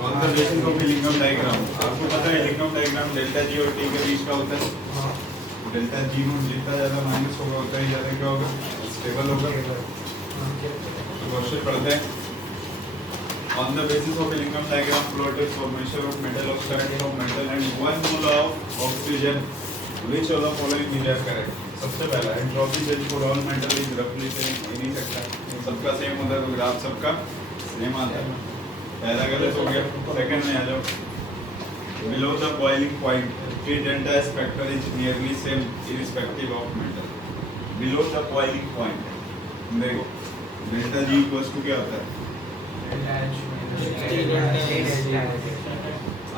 Conservation of lingam diagram. आपको पता है लिंगम डायग्राम डेल्टा जी और टी के बीच का होता है। डेल्टा जी नोट जितना ज्यादा माइनस होगा उतना ही ज्यादा क्या होगा, स्टेबल होगा। क्वेश्चन पढ़ते हैं। On the basis of a Lingam diagram plotted for measure of metal oxide of metal and 1 mole of oxygen, which of the following is correct? सबसे पहला entropy change for all metal is रफली same, हो नहीं सकता, सबका same होता है तो ग्राफ सबका सेम आता है। पहला गलत हो गया। सेकंड में आ जाओ। Below the boiling point, T delta S factor is nearly same irrespective of metal. Below the boiling point, देखो डेल्टा जी इक्वल्स टू क्या होता है?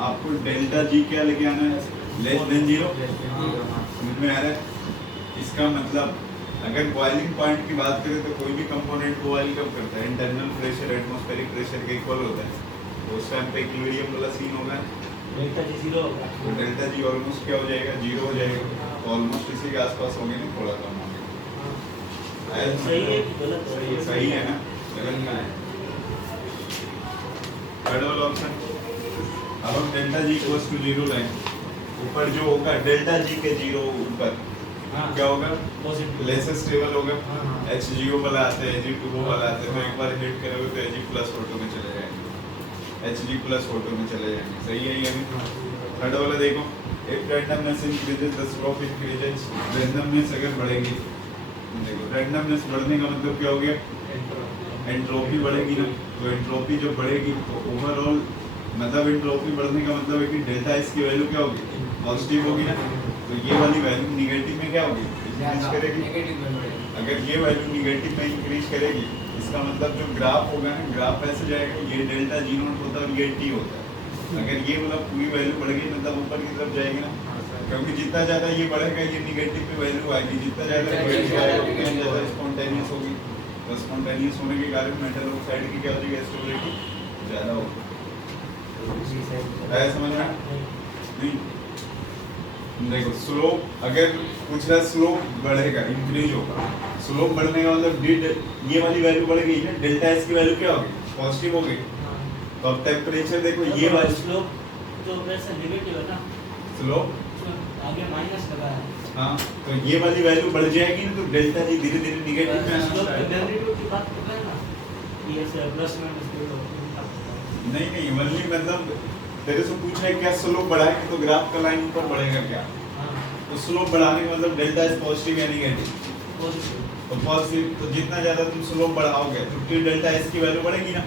आपको डेल्टा जी क्या लेके आना है? Less than zero. समझ में आ रहा है? इसका मतलब अगर बॉइलिंग पॉइंट की बात करें तो कोई भी कंपोनेंट को बॉइल कब करता है? इंटरनल प्रेशर एटमॉस्फेरिक प्रेशर के इक्वल होता है, तो उस टाइम पे इक्विलिब्रियम वाला सीन होगा, डेल्टा जी जीरो होगा, तो डेल्टा जी ऑलमोस्ट क्या हो जाएगा? जीरो हो जाएगा। ऑलमोस्ट इसी के आसपास होंगे ना, थोड़ा कम होंगे। सही है कि गलत? सही है ना, गलत ना है। थर्ड वाला ऑप्शन, अब हम delta G equals to zero line, ऊपर जो होगा डेल्टा जी के जीरो ऊपर क्या होगा? लेस स्टेबल होगा। एच जी ओ वाला आते हैं, जी टू वाला आते हैं, तो एक बार हिट करोगे तो एच प्लस फोटो में चले जाएंगे, एच जी प्लस फोटो में चले जाएंगे। सही है ये भी। थर्ड वाला देखो, if randomness increases the slope increases, randomness अगर बढ़ेगी, देखो रैंडमनेस बढ़ने का मतलब क्या हो गया? एंट्रोपी बढ़ेगी ना, तो एंट्रोपी जब बढ़ेगी तो ओवरऑल मतलब एंट्रोपी बढ़ने का मतलब है कि डेल्टा एस की वैल्यू क्या होगी? पॉजिटिव होगी ना, तो ये वाली वैल्यू निगेटिव में क्या होगी? इंक्रीज करेगी। अगर ये वैल्यू निगेटिव में इंक्रीज करेगी, इसका मतलब जो ग्राफ होगा ना, ग्राफ ऐसे जाएगा, ये डेल्टा जी नोट होता है और ये टी होता है। अगर ये मतलब पूरी वैल्यू बढ़ गई मतलब ऊपर की तरफ जाएगी ना, क्योंकि जितना ज्यादा ये बढ़ेगा ये निगेटिव पे वैल्यू आएगी, जितना ज्यादा स्पॉन्टेनियस होगी, तो स्पॉन्टेनियस होने के कारण मेटल ऑक्साइड की क्या हो जाएगी? स्टेबिलिटी ज्यादा होगी। समझ में नहीं? देखो स्लोप, अगर कुछ है स्लोप बढ़ेगा, इंक्रीज होगा, स्लोप बढ़ने का मतलब ये वाली वैल्यू बढ़ेगी ना, डेल्टा एस की वैल्यू क्या होगी? पॉजिटिव होगी। तो अब टेम्परेचर देखो, ये वाली स्लोप तो वैसे नेगेटिव है ना, स्लोप आगे माइनस लगा है। हाँ, तो ये वाली वैल्यू बढ़ जाएगी ना, तो डेल्टा जी धीरे धीरे निगेटिव में स्लोप आना की स्टार्ट। मैग्नीट्यूड की बात कर रहे हैं ना, ये से प्लस माइनस नहीं वनली मतलब तेरे से पूछ रहे क्या स्लोप बढ़ाएंगे तो ग्राफ का लाइन ऊपर बढ़ेगा क्या? तो स्लोप बढ़ाने का मतलब डेल्टा एस पॉजिटिव या नेगेटिव? तो पॉजिटिव, तो जितना ज्यादा तुम स्लोप बढ़ाओगे तो डेल्टा एस की वैल्यू बढ़ेगी ना,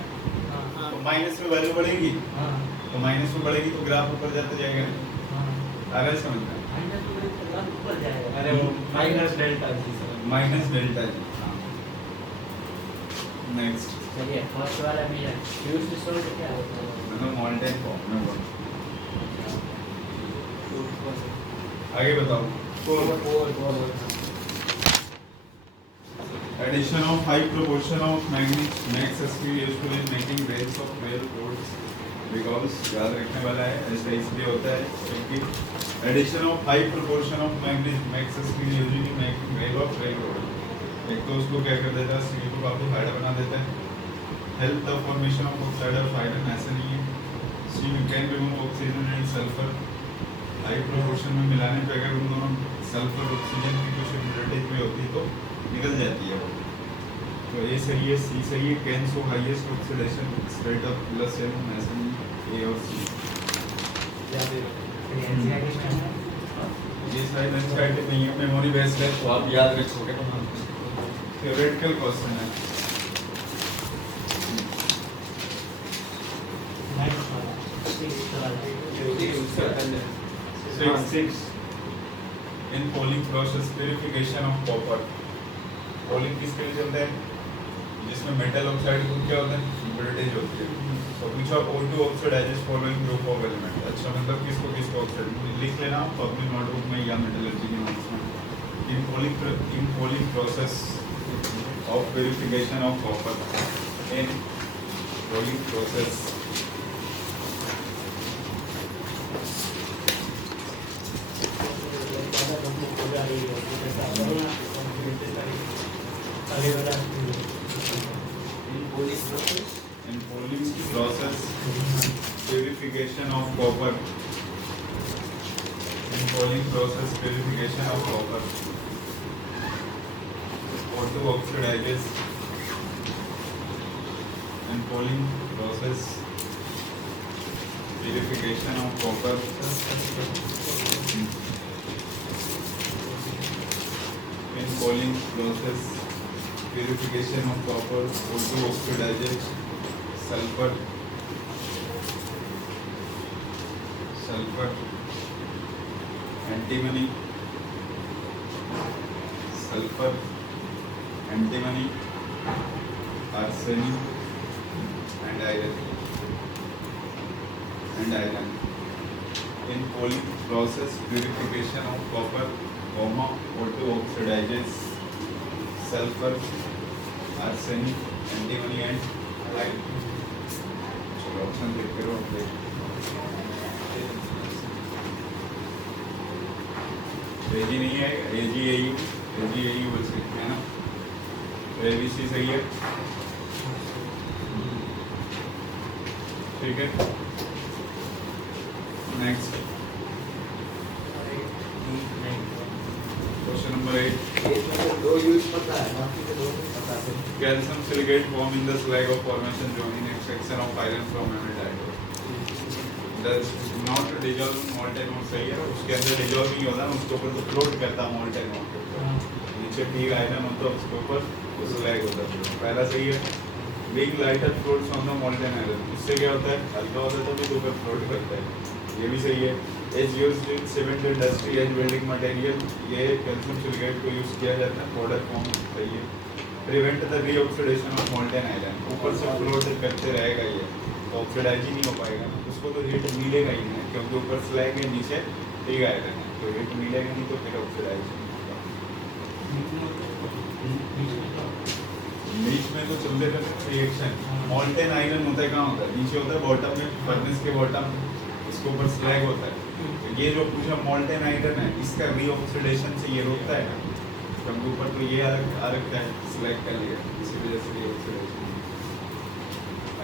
तो माइनस में वैल्यू बढ़ेगी, तो माइनस में बढ़ेगी तो ग्राफ ऊपर जाते जाएगा। आ रहा है समझ में? ऊपर जाएगा। अरे वो माइनस डेल्टा जी। नेक्स्ट चलिए फर्स्ट वाला भी है, फ्यूज डिसऑर्डर क्या होता है? मतलब मॉल्टेन फॉर्म में बोल। आगे बताओ। Addition of high proportion of manganese makes us useful in making rails of rail roads because याद रखने वाला है, ऐसा इसलिए होता है क्योंकि addition of high proportion of manganese makes us useful in making rail of rail road। एक तो उसको क्या कर देता है, स्टील को काफी हार्ड बना देता है। Help the formation of oxide of iron, ऐसा नहीं है, steel can remove oxygen and sulphur. High proportion में मिलाने पे अगर उन दोनों सल्फर ऑक्सीजन की कुछ परसेंटेज में होती है तो निकल जाती है वो। तो ए सही है, सी सही है। Can show highest oxidation state of plus N, ऐसा नहीं, ए और सी। ये शायद एनसीईआरटी नहीं है, मेमोरी बेस्ड है, तो आप याद रखोगे। थ्योरेटिकल क्वेश्चन है। Six. In polling process, purification of copper. Polling किसके लिए चलता है? जिसमें मेटल ऑक्साइड को क्या होता है? इम्प्योरिटीज होती है। तो पूछा O2 oxidizes following group of element। अच्छा मतलब किसको ऑक्साइड लिख लेना आप अपनी नोटबुक में या मेटलर्जी के नोट्स में। In polling process of purification of copper. In polling process In pooling process, purification of copper. In pooling process, purification of copper. Auto oxidizes. In pooling process, purification of copper. In pooling process, purification of copper auto oxidizes sulfur, antimony, sulfur, antimony, arsenic, and iron. In pooling process, purification of copper, auto oxidizes sulfur, arsenic, antimony, and iron. चलो option देख करो अपने एजी नहीं है, एजी बोल सकते हैं ना, एबीसी सही है, ठीक है। Next question number 8, calcium silicate form in the slag of formation during extraction of iron from hematite. Does not dissolve molten ore, सही है, उसके अंदर dissolve नहीं होता, उसके ऊपर तो float करता molten ore के ऊपर, नीचे ठीक आयरन होता है, उसके ऊपर उस slag होता है, पहला सही है। Being lighter floats on the molten iron, उससे क्या होता है, हल्का होता है तो भी ऊपर float करता है, ये भी सही है। Is used in cement industry as building material, ये calcium silicate को यूज किया जाता है powder form, सही है। Prevent the reoxidation of molten iron, ऊपर से फ्लोट करते रहेगा ये तो ऑक्सीडाइज ही नहीं हो पाएगा, उसको तो हीट मिलेगा ही नहीं, क्योंकि ऊपर स्लैग है नीचे पिग आयरन है, तो हीट मिलेगा नहीं तो फिर ऑक्सीडाइज बीच में तो चलते रहते रिएक्शन। मोल्टेन आयरन होता है कहाँ होता है, नीचे होता है बॉटम में, फर्नेस के बॉटम, इसके ऊपर स्लैग होता है। तो ये जो पूछा मोल्टेन आयरन है, इसका रीऑक्सीडेशन से ये रोकता है, क्योंकि ऊपर तो ये अलग है स्लैग का लेयर, इसी वजह से ये ऑक्सीडेशन।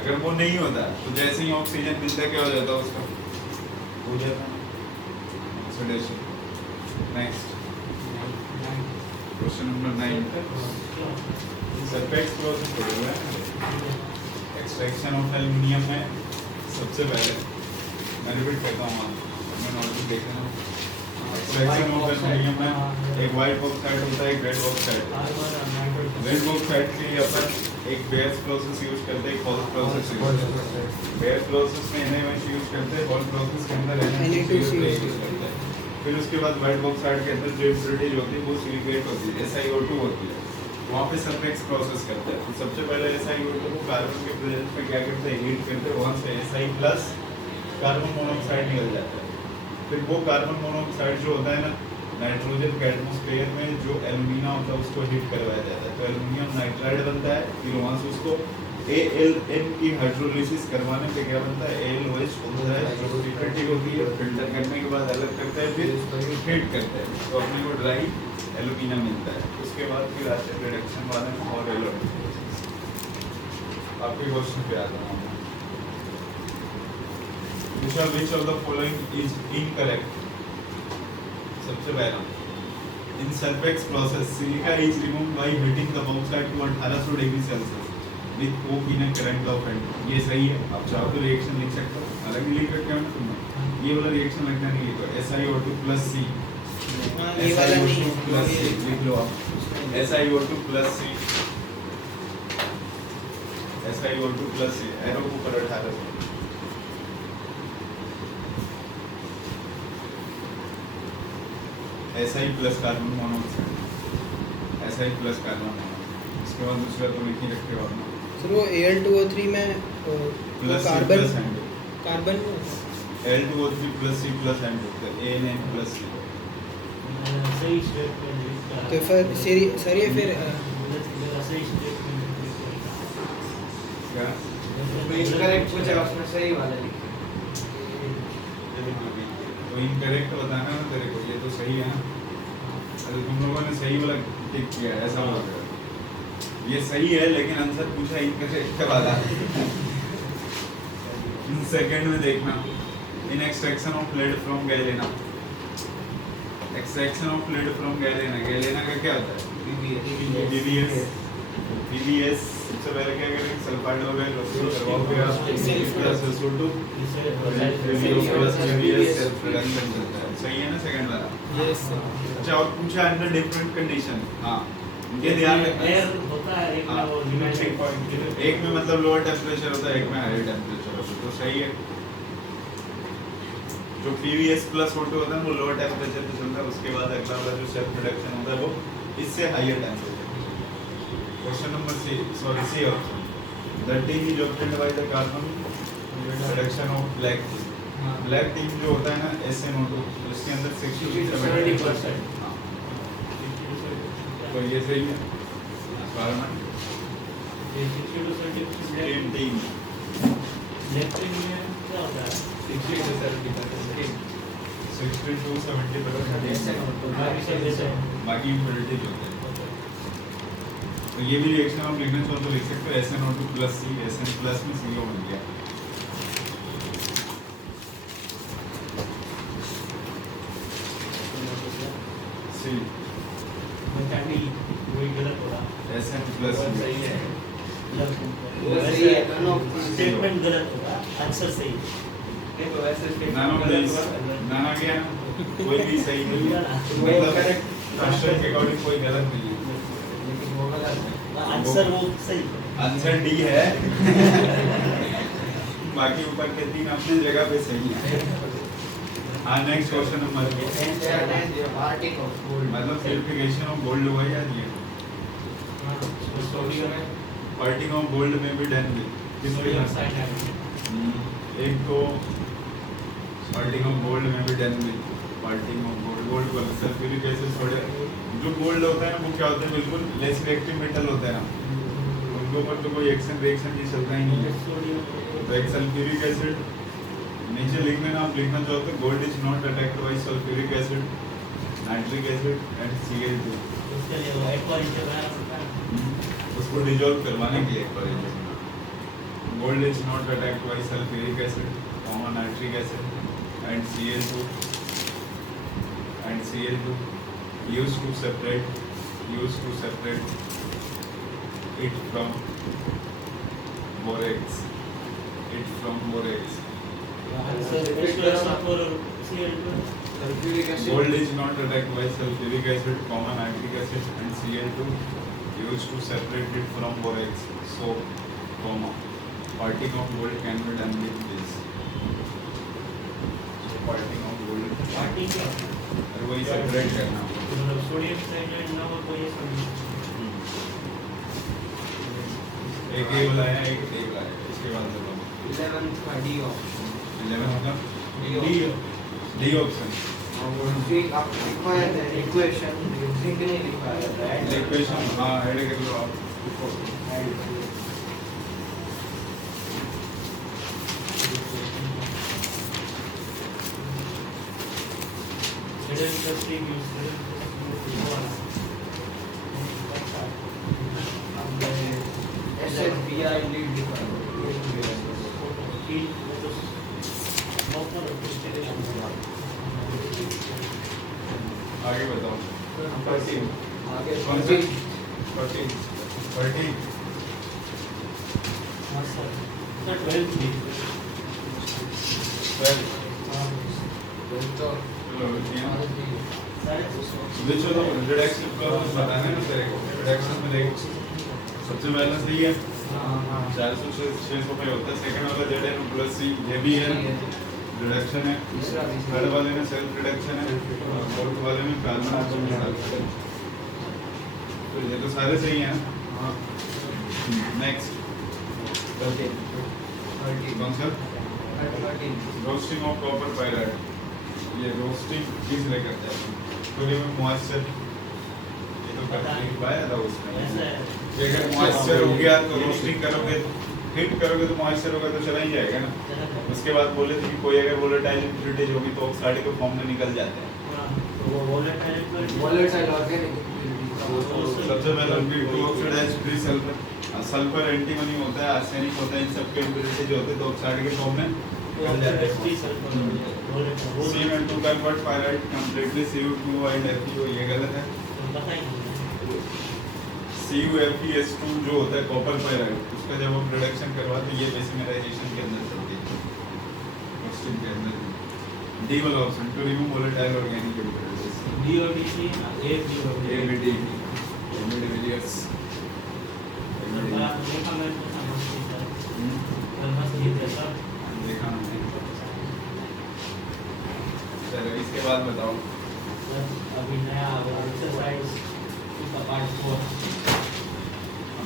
अगर वो नहीं होता तो जैसे ही ऑक्सीजन मिलता क्या हो जाता उसका, हो जाता oxidation. Next question number 9, surface process हो रहा है। एक्सट्रैक्शन ऑफ एल्युमिनियम में सबसे पहले मैं रिपीट करता हूँ, मैं नॉर्मली देख रहा हूँ। एक्सट्रैक्शन ऑफ एल्युमिनियम में एक वाइट बॉक्साइड होता है, एक रेड बॉक्साइड। रेड बॉक्साइड के लिए अपन एक बेयर्स प्रोसेस यूज करते हैं, हॉल प्रोसेस यूज करते हैं। बेयर्स प्रोसेस में NaOH यूज करते हैं, हॉल प्रोसेस के अंदर Na2CO यूज करते हैं। फिर उसके बाद वाइट बॉक्साइड के अंदर जो इम्प्योरिटीज होती है वो सिलिकेट होती है, SiO2 होती है, वहाँ पे सरफेक्स प्रोसेस करते हैं। तो सबसे पहले SiO2 को कार्बन के प्रेजेंस में क्या करते हैं, हीट करते हैं, वहाँ से Si प्लस कार्बन मोनोऑक्साइड निकल जाता है। फिर वो कार्बन मोनोऑक्साइड जो होता है ना, नाइट्रोजन के एटमॉस्फेयर में जो एल्यूमिना होता है उसको हीट करवाया जाता है, तो एल्यूमिनियम नाइट्राइड बनता है। फिर वहाँ से उसको AlN की हाइड्रोलिसिस करवाने पे क्या बनता है, AlOH होता है, जो इफेक्टिव होती है, फिल्टर करने के बाद अलग करता है, फिर हीट करता है, तो अपने को ड्राई एल्यूमिना मिलता है। उसके बाद फिर आते हैं रिडक्शन वाले और एलोट्रोलिसिस। आपके क्वेश्चन पे आता हूँ, which of the following is incorrect? सबसे पहला, in surface process silica is removed by heating the bauxite to 1800 degree Celsius with coke in a current of N। ये सही है, आप चाहो तो रिएक्शन लिख सकते हो, अलग ही लिख रखे हो ना तुमने, ये वाला रिएक्शन लिखना नहीं है, तो SiO2 plus C, SiO2 plus C लिख लो आप, SiO2 plus C, SiO2 plus C, arrow को ऊपर 1800। SI plus carbon monoxide, SI plus carbon monoxide. इसके बाद दूसरा तो लिख ही रखते हो आपने, सर वो Al2O3 में plus carbon plus and, carbon Al2O3 plus C plus and होता है, ANN प्लस C। सही स्टेप पे तो फिर सर ये फिर सही स्टेप क्या इनकरेक्ट कुछ है उसमें सही वाला लिखा तो इनकरेक्ट बताना ना तेरे को, ये तो सही है ना, अरे तुम लोगों ने सही वाला टिक किया, ऐसा बोल रहा है। ये सही है लेकिन आंसर पूछा इनकरेक्ट वाला। सेकंड में देखना, in extraction of lead from galena, extraction of lead from galena, galena का क्या होता है? पीवीएस। पीवीएस सबसे पहले क्या करेंगे? सल्फाइड हो गया, फिर आप SO2 plus PVS self reduction चलता है। सही है ना सेकंड वाला? Yes sir. अच्छा, और पूछा अंडर डिफरेंट कंडीशन। हाँ, ये ध्यान रखना। एयर होता है एक में, वो लिमिटिंग पॉइंट एक में मतलब लोअर टेम्परेचर होता है, एक में हायर टेम्परेचर होता है, तो सही है। जो पीवीएस प्लस O2 होता है वो लोअर टेम्परेचर पे चलता है, उसके बाद अगला वाला जो सेल्फ रिडक्शन होता है वो इससे higher temperature. Question number C option, the team is obtained by the carbon reduction of black tea. Black tea जो होता है ना SnO2, उसके अंदर 60-70%। हाँ, तो ये सही है। कार्बन टीम टीम इलेक्ट्रिक में क्या होता है? 60-70%, बाकी इम्प्योरिटीज होते हैं। तो ये भी रिएक्शन आप लिखना चाहो तो लिख सकते हो, SnO2 plus C, Sn plus में CO बन गया। C वही गलत होगा। Sn प्लस सही है। वो सही है, दोनों स्टेटमेंट गलत होगा, आंसर सही है। देखो वैसे नानो प्लीज, नाना क्या ना, कोई भी सही नहीं है, मतलब क्वेश्चन के अकॉर्डिंग कोई गलत नहीं है। लेकिन वो गलत है। आंसर वो सही है। आंसर डी है। बाकी ऊपर के तीन अपनी जगह पे सही है। हाँ, next question number parting of gold मतलब प्यूरिफिकेशन ऑफ गोल्ड हुआ यार ये। पार्टिंग ऑफ गोल्ड में भी डन विद किस सोडियम साइनाइड। एक तो पार्टिंग ऑफ गोल्ड में भी done with parting of gold को सल्फ्यूरिक एसिड थोड़े जो गोल्ड होता है वो क्या होता है, बिल्कुल लेस रिएक्टिव मेटल होता है ना, उनके ऊपर तो कोई एक्शन रिएक्शन भी चलता ही नहीं है। तो एक सल्फ्यूरिक एसिड नीचे लिख देना, आप लिखना चाहते हो gold is not attacked by sulphuric acid, nitric acid and Cl2। उसके लिए वो एक्वारियम बना सकता है। उसको डिसॉल्व करवाने के लिए gold is not attacked by sulphuric acid, nitric acid and Cl2 used to separate it from borax. Answer H2SO4 और Cl2। Sulphuric acid Gold is not attacked by sulfuric acid, nitric acid and Cl2 used to separate it from borax. So, parting of gold can be done with this. So, parting of gold party क्या? और वही separate करना। मतलब sodium cyanide ना हो तो ये सब एक ये बुलाया, एक बुलाया, इसके बाद बताओ। 11th का डी ऑप्शन 11 का डी ऑप्शन। इक्वेशन लिख नहीं लिखा है इक्वेशन हाँ ऐड कर लो आप। इंटरेस्टिंग यूज SFBI लीड लिखा है आगे बताओ। आगे कौन सा? 13 चलो रिडक्शन प्रोसेस बताना है ना तेरे को। रिडक्शन में देखो सबसे पहला सही है 400-600 पे होता है। सेकंड वाला ZnO प्लस C ये भी है रिडक्शन है। थर्ड वाले में सेल्फ रिडक्शन है। फोर्थ वाले में कार्बन एटम मिसाल है। तो ये तो सारे सही हैं। नेक्स्ट 13 कौन सा? Roasting of copper pyrite. ये रोस्टिंग किस लिए करते हैं? थोड़ी में मॉइस्चर ये तो करते पाया था उसमें। अगर मॉइस्चर हो गया तो रोस्टिंग करोगे, हीट करोगे तो मॉइस्चर होगा तो चला ही जाएगा ना। उसके बाद बोले थे कि कोई अगर वोलेटाइल इम्प्योरिटीज होगी तो ऑक्साइड के फॉर्म में निकल जाते हैं। तो वो वोलेटाइल वोलेटाइल ऑर्गेनिक सबसे पहले उनकी 2 ऑक्साइड H3 सल्फर एंटीमनी होता है, आर्सेनिक होता है, इन सब के इम्प्योरिटी जो होते हैं 2 ऑक्साइड के फॉर्म में निकल जाते हैं। Cm2 convert pyrite completely Cu2 and FeO, ये गलत है। CuFeS2 जो होता है कॉपर पायराइट, उसका जब हम रिडक्शन करवाते हैं ये मेसिमराइजेशन के अंदर चलती है, क्वेश्चन के अंदर। डी वाला option to remove volatile organic impurities, DODC ABD Villiers. देखा मैंने। चलो इसके बाद बताओ। अभी नया एक्सरसाइज पार्ट 4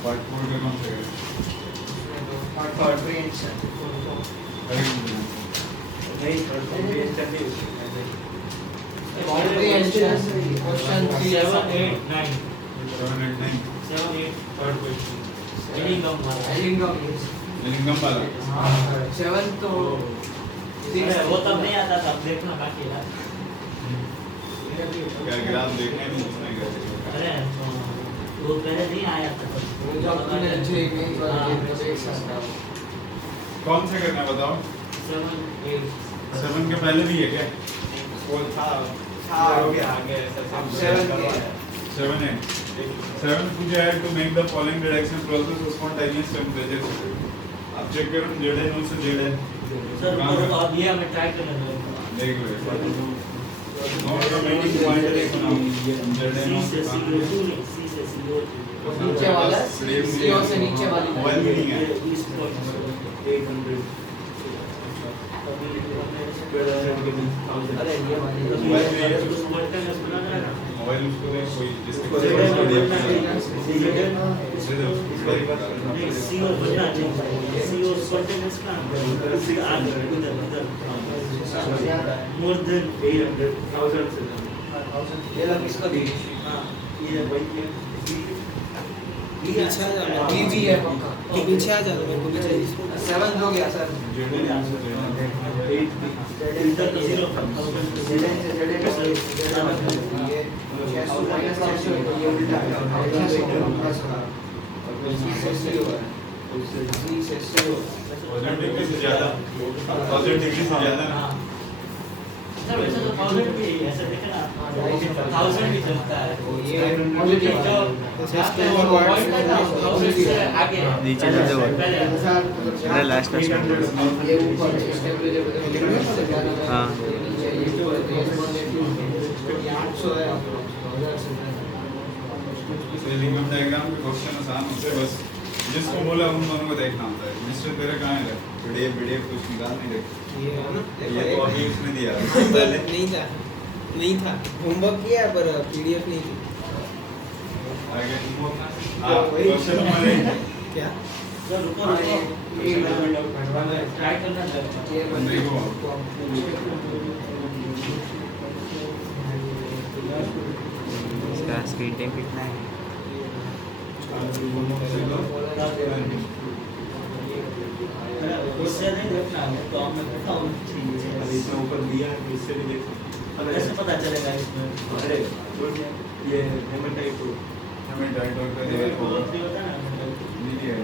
पार्ट 4 में कौन से comprehension. Comprehension. Question 3. 7, 8, 9 7 8 9 7, 8 third question Helium Helium is. लिंगम वाला। 7 तो वो तब नहीं आता था, अब देखना बाकी है। क्या ग्राफ देखने में उसने क्या अरे वो पहले नहीं आया था तब। जो आपने अच्छे इमेज वाले देख सकता हो. कौन से करना है बताओ। 7, 8 7 के पहले भी है क्या? वो था हो गया आगे ऐसा 7 7 8 7 पूछा है to make the following reduction process spontaneous temperature. अब चेक करो जेडन से जेडन सर और अब ये हमें ट्राई करना है। देख लो नोट द मीटिंग पॉइंट देखो ना जेडन C से CO2 नहीं, C से CO2 नीचे वाला CO से नीचे वाली मोबाइल मीटिंग है। इस पॉइंट 800 अरे ये वाली मोबाइल उसको दे कोई जिसके CO बनना चाहिए। CO स्पॉन्टेनियस का मोर देन 800,000 से ये लग इसका दी. हाँ ये वही है। पीछे आ जाना। इजी है पक्का. पीछे आ जाना, मेरे को पीछे 7 हो गया सर. इधर तो 0 था। जेडन से जेडन ये 600 माइनस 600 ये उल्टा है. 1000 से CO है. C से CO. 1000 डिग्री से ज्यादा 1000 डिग्री से ज्यादा ना। हाँ। सर वैसे तो 1000 भी ऐसे देखे ना 1000 भी चलता है। ये पॉजिटिव जो जाते हैं वो पॉइंट है ना 1000 से आगे नीचे चलते हुए। पहले अरे लास्ट में ये ऊपर टेम्परेचर से ज्यादा है. हाँ। ये जो है ये 800 है. 1000 से लिंगम डायग्राम के क्वेश्चन आसान होते हैं, बस जिसको बोला उन दोनों को देखना होता है। मिस्टर तेरे कहाँ है? पीडीएफ कुछ निकाल नहीं रहे। ये है ना। ये तो अभी उसने दिया पहले नहीं था होमवर्क किया है, पर पीडीएफ नहीं थी। आगे क्वेश्चन नंबर 1 क्या सर रुको ट्राई करना चाहिए। ये देखो इसका स्क्रीन टाइम कितना है? उससे नहीं देखना है तो हमें पता होना अरे चाहिए। इसमें ऊपर दिया है इससे भी देख कैसे पता चलेगा इसमें? अरे ये हेमेटाइट को हमें डाइटोल का दिया होगा होता है ना नहीं दिया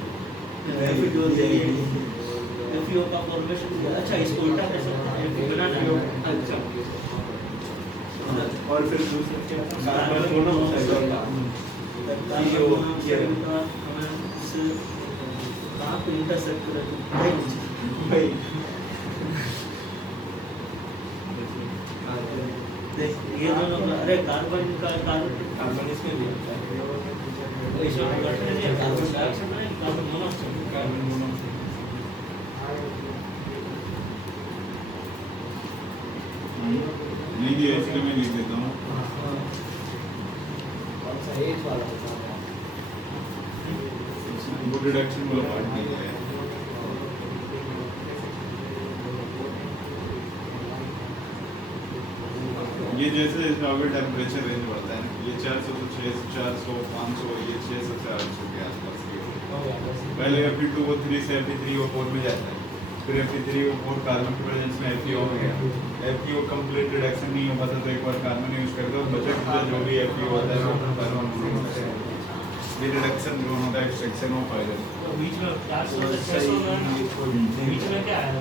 FeO FeO का फॉर्मेशन दिया। अच्छा इसको उल्टा कर सकते हैं FeO बनाना है। अच्छा और फिर दूसरे के कार्बन दोनों साइड CO ये कहाँ पे इंटरसेक्ट कर भाई देख ये दोनों अरे कार्बन इसमें भी होता है इसमें कार्बन डाइऑक्साइड नहीं कार्बन मोनोऑक्साइड कार्बन मोनोऑक्साइड नहीं दिया, इसलिए मैं लिख देता हूँ। एज वाला बता रहा गुड रिडक्शन वाला पार्ट नहीं है। ये जैसे जैसे आगे टेम्परेचर रेंज बढ़ता है ना, ये 400 से 600 400 500 ये 600 से 800 के आसपास की होती है। पहले Fe2 वो 3 से Fe3 वो 4 में जाता है, फिर Fe3 वो 4 कार्बन की प्रेजेंस में FeO हो गया, FeO कंप्लीट रिडक्शन नहीं हो पाता तो एक बार कार्बन यूज करते हो, बचा खुचा जो भी FeO होता है वो कार्बन ये रिडक्शन जोन होता है एक्सट्रैक्शन ऑफ फाइबर। तो बीच में 400 से 600 में बीच में क्या है?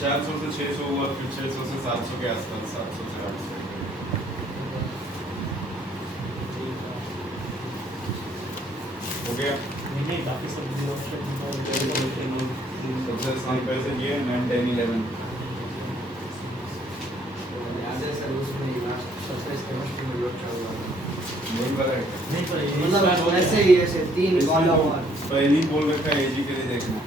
400 से 600 हुआ, फिर 600 से 700 के आसपास, 700 से 800 हो गया। नहीं बाकी सब जीरो सबसे सिंपल से ये 9 10 11 याद है सर उसमें लास्ट सरफेस केमिस्ट्री में लोग चल रहा था बोल रहा है नहीं पर मतलब ऐसे ही ऐसे तीन कॉलम और पहले ही बोल रखा है एजी के लिए देखना।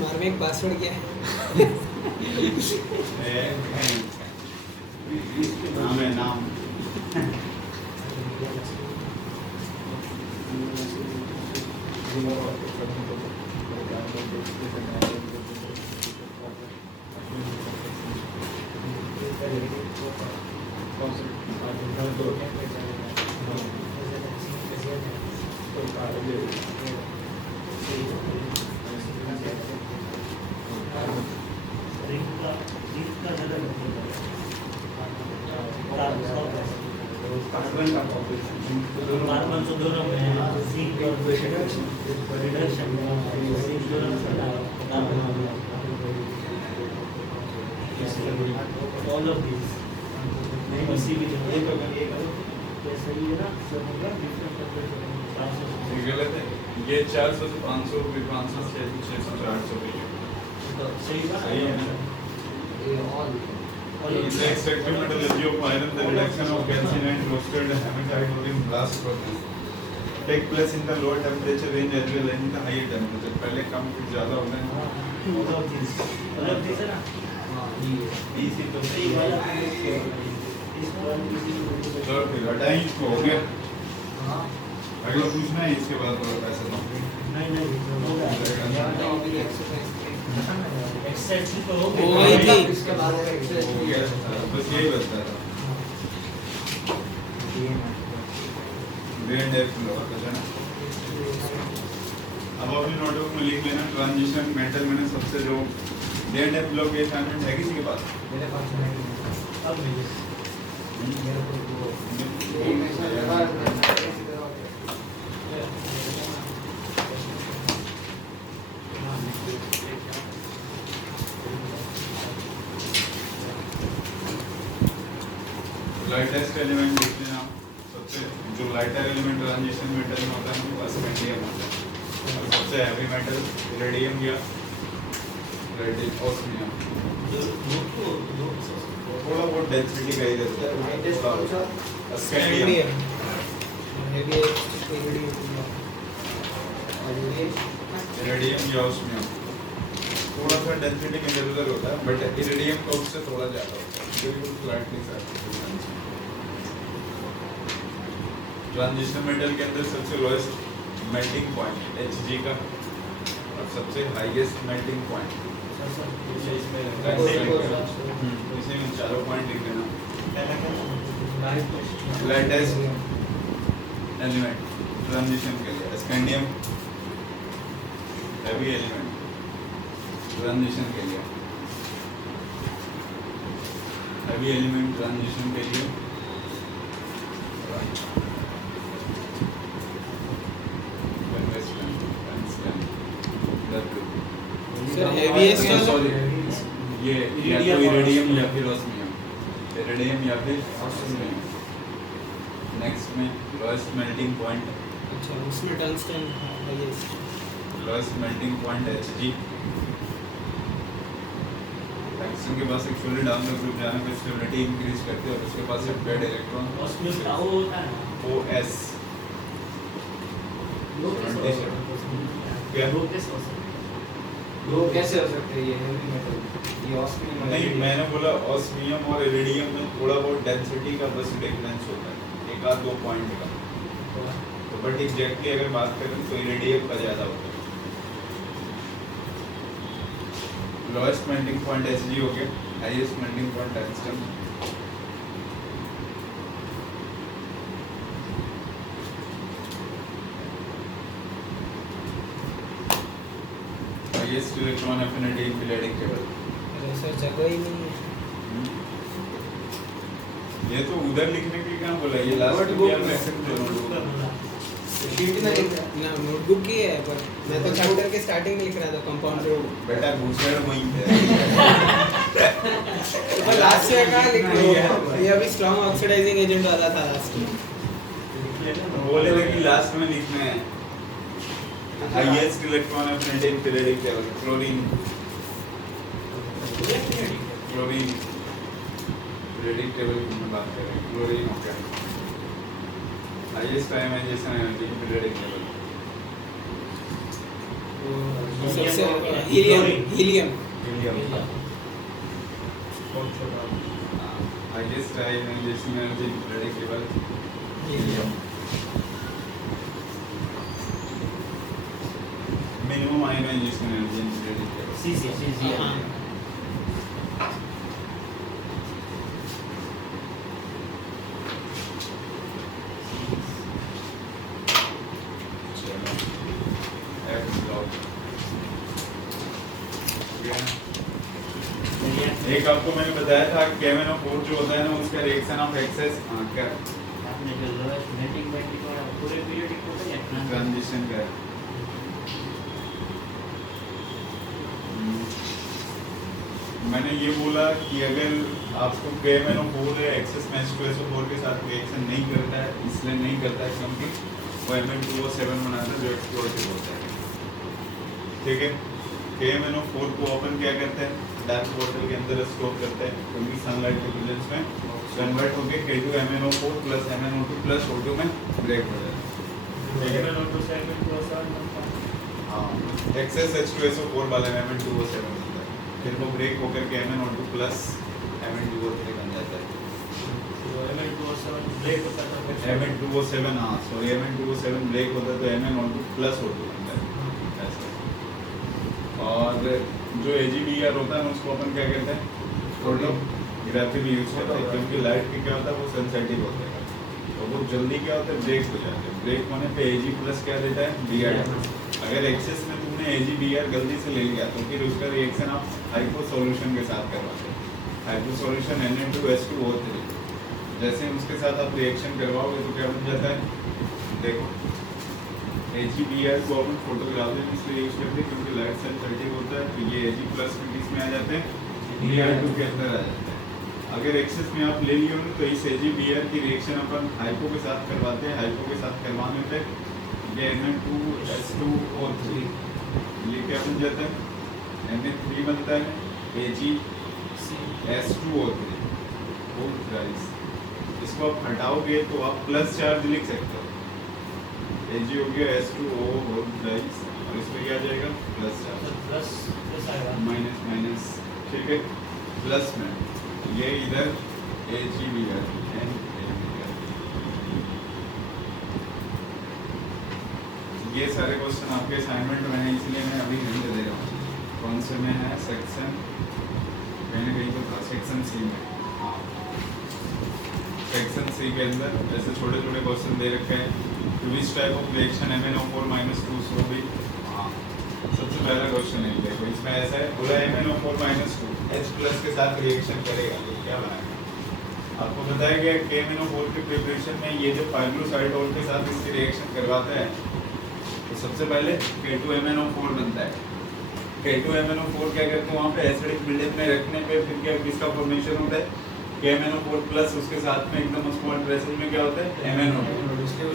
मार में एक पासवर्ड क्या है? नाम है नाम कार्बन तो दोनों में जिंक और रिडक्शन जिंक दोनों में ऑल ऑफ दिस नहीं इसी भी एक अगर ये करो तो सही है ना, सब होगा डिफरेंट ये गलत है। ये 400 से 500 फिर 500 से 600 से 800 पे तो सही बात सही है ना। ये all In the extractive metallurgy of iron, the reduction of calcined roasted hematite or in blast furnace take place in the lower temperature range as well as in the higher temperature. पहले कम फिर ज़्यादा होता है। All of this है ना। हां ये इसी तो सही वाला इस वन किसी चलो फिर हटाएं इसको, हो गया। हां अगला पूछना है इसके बाद और पैसे दो। नहीं हो गया यहाँ तो अभी एक्सरसाइज एक्सरसाइज तो हो हो गई गई थी। इसके बाद हो एक्सरसाइज गया बस यही बचता था। ग्रेड एफ लो है ना। अब अपनी नोटबुक में लिख लेना ट्रांजिशन मेटल मैंने सबसे जो ग्रेड एफ लो के असाइनमेंट है किसी के पास? मेरे पास नहीं अब नहीं मेरे को वो ये मैं सर लगा लाइटेस्ट एलिमेंट देखते हैं आप। सबसे जो लाइटर एलिमेंट ट्रांजिशन मेटल में होता है वो ऑस्मियम होता है। और सबसे हैवी मेटल रेडियम या ऑस्मियम। थोड़ा बहुत डेंसिटी का ही रहता है। लाइटेस्ट कौन सा स्कैंडियम हेवी और ये रेडियम या ऑस्मियम थोड़ा सा डेंसिटी में इधर उधर होता है, बट इरिडियम का उससे थोड़ा ज़्यादा होता है। बिल्कुल स्लाइटली सा ट्रांजिशन मेटल के अंदर सबसे लोएस्ट मेल्टिंग पॉइंट Hg का और सबसे हाईएस्ट मेल्टिंग पॉइंट इसी में चारों पॉइंट लिख देना। लाइटेस्ट एलिमेंट ट्रांजिशन के लिए स्कैंडियम हैवी एलिमेंट ट्रांजिशन के लिए हैवी एलिमेंट ट्रांजिशन के लिए सर हेवीएस्ट है सॉरी ये या तो इरिडियम या फिर ऑस्मियम, इरिडियम या फिर ऑस्मियम। नेक्स्ट में लोएस्ट मेल्टिंग पॉइंट, अच्छा उसमें tungsten highest lowest melting point Hg। Tungsten के पास एक फुली डाउन ग्रुप जाने पर स्टेबिलिटी इंक्रीज करती है और उसके पास एक बेड इलेक्ट्रॉन उसमें ताऊ होता है OS क्या? दो कैसे हो सकते हैं ये हेवी मेटल ये ऑस्मियम नहीं मैंने बोला ऑस्मियम और इरिडियम में थोड़ा बहुत डेंसिटी का बस डिफरेंस होता है, एक आध 2 पॉइंट का। तो बट एग्जैक्टली अगर बात करें तो इरिडियम का ज़्यादा होता है। लोएस्ट मेल्टिंग पॉइंट Hg हो गया, highest melting point tungsten. Highest electron affinity in periodic table. अरे सर जगह ही नहीं है। ये तो उधर लिखने के लिए क्या बोला, ये लास्ट Notebook ईयर में में। ऐसे शीट में लिखा है। ना नोटबुक की है पर मैं तो चैप्टर के स्टार्टिंग में लिख रहा था कंपाउंड रो। बेटा भूसड़ वहीं है। पर लास्ट ईयर का लिख रहे हो, ये अभी स्ट्रॉन्ग ऑक्सीडाइजिंग एजेंट वाला था लास्ट में। बोले थे कि लास्ट में लिखना है highest electron affinity in periodic table, chlorine periodic table की हम बात कर रहे हैं। क्लोरीन हो गया highest ionisation energy in periodic table. सबसे helium helium helium highest ionisation energy in periodic table helium. Minimum ionisation energy in periodic table C C हाँ। एक आपको मैंने बताया था KMnO4 जो होता है ना उसका रिएक्शन ऑफ एक्सेस क्या आपने जो लोएस्ट मेल्टिंग पॉइंट लिखा पूरे पीरियोडिक को क्या ट्रांजिशन का है। मैंने ये बोला कि अगर आपको KMnO4 या एक्सेस में H2SO4 के साथ रिएक्शन नहीं करता है, इसलिए नहीं करता है क्योंकि वो Mn2O7 बनाता है जो एक्सप्लोसिव होता है। ठीक है, KMnO4 को ओपन क्या करते हैं, डार्क बॉटल के अंदर स्टोर करते हैं क्योंकि सनलाइट के प्रेजेंस में कन्वर्ट होकर K2MnO4 plus MnO2 plus O2 में ब्रेक हो जाता है। हाँ, एक्सेस H2SO4 वाले में Mn2O7 बनता है, फिर वो ब्रेक होकर के MnO2 प्लस Mn2O3 बन जाता है। Mn2O7 हाँ सॉरी Mn2O7 ब्रेक होता है तो MnO2 प्लस O2 बनता है ऐसा। और जो AgBr होता है उसको अपन क्या कहते हैं, फोटोग्राफी में यूज करते हैं क्योंकि लाइट के क्या होता है वो सेंसिटिव होता है तो वो जल्दी क्या होता है ब्रेक हो जाते हैं। ब्रेक होने पे Ag प्लस क्या देता है Br। अगर एक्सेस में तुमने AgBr गलती से ले लिया तो फिर उसका रिएक्शन आप हाइपो सॉल्यूशन के साथ करवाते हैं, हाइपो सॉल्यूशन Na2H2O3। जैसे उसके साथ आप रिएक्शन करवाओगे तो क्या बन जाता है, देखो AgBr को अपन फोटोग्राफी में इसलिए यूज करते हैं क्योंकि लाइट सेंसिटिव होता है तो ये Ag प्लस में किस में आ जाते हैं, Br2 के अंदर आ जाते हैं। अगर एक्सेस में आप ले लिए होंगे तो इस AgBr की रिएक्शन अपन हाइपो के साथ करवाते हैं। हाइपो के साथ करवाने पे ये Na2H2O3 ये क्या बन जाता है, Na3 बनता है AgH2O3 बोथ राइस। इसको आप हटाओगे तो आप प्लस चार्ज लिख सकते हो, Ag हो गया H2O बोथ राइस और इसमें क्या आ जाएगा प्लस चार्ज माइनस माइनस। ठीक है, प्लस में ये इधर AgBr ये सारे क्वेश्चन आपके असाइनमेंट में है इसलिए मैं अभी नहीं दे रहा हूँ। कौन से में है, सेक्शन कहीं ना कहीं तो था सेक्शन सी में। हाँ, सेक्शन सी के अंदर ऐसे छोटे छोटे क्वेश्चन दे रखे हैं। Which type of reaction MnO4 - 2 सो भी। हाँ, सबसे पहला क्वेश्चन है देखो, इसमें ऐसा है बोला MnO4 - 2 H प्लस के साथ रिएक्शन करेगा तो क्या बनाएगा। आपको बताया गया KMnO4 के प्रिपरेशन में ये जो पाइरोसाइटोल के साथ इसकी रिएक्शन करवाते हैं तो सबसे पहले K2MnO4 बनता है। K2MnO4 क्या करते हैं वहाँ पे एसिडिक मीडियम में रखने पे फिर क्या किसका फॉर्मेशन होता है, KMnO4 प्लस उसके साथ में एकदम स्मॉल ट्रेसेस में क्या होता है MnO2।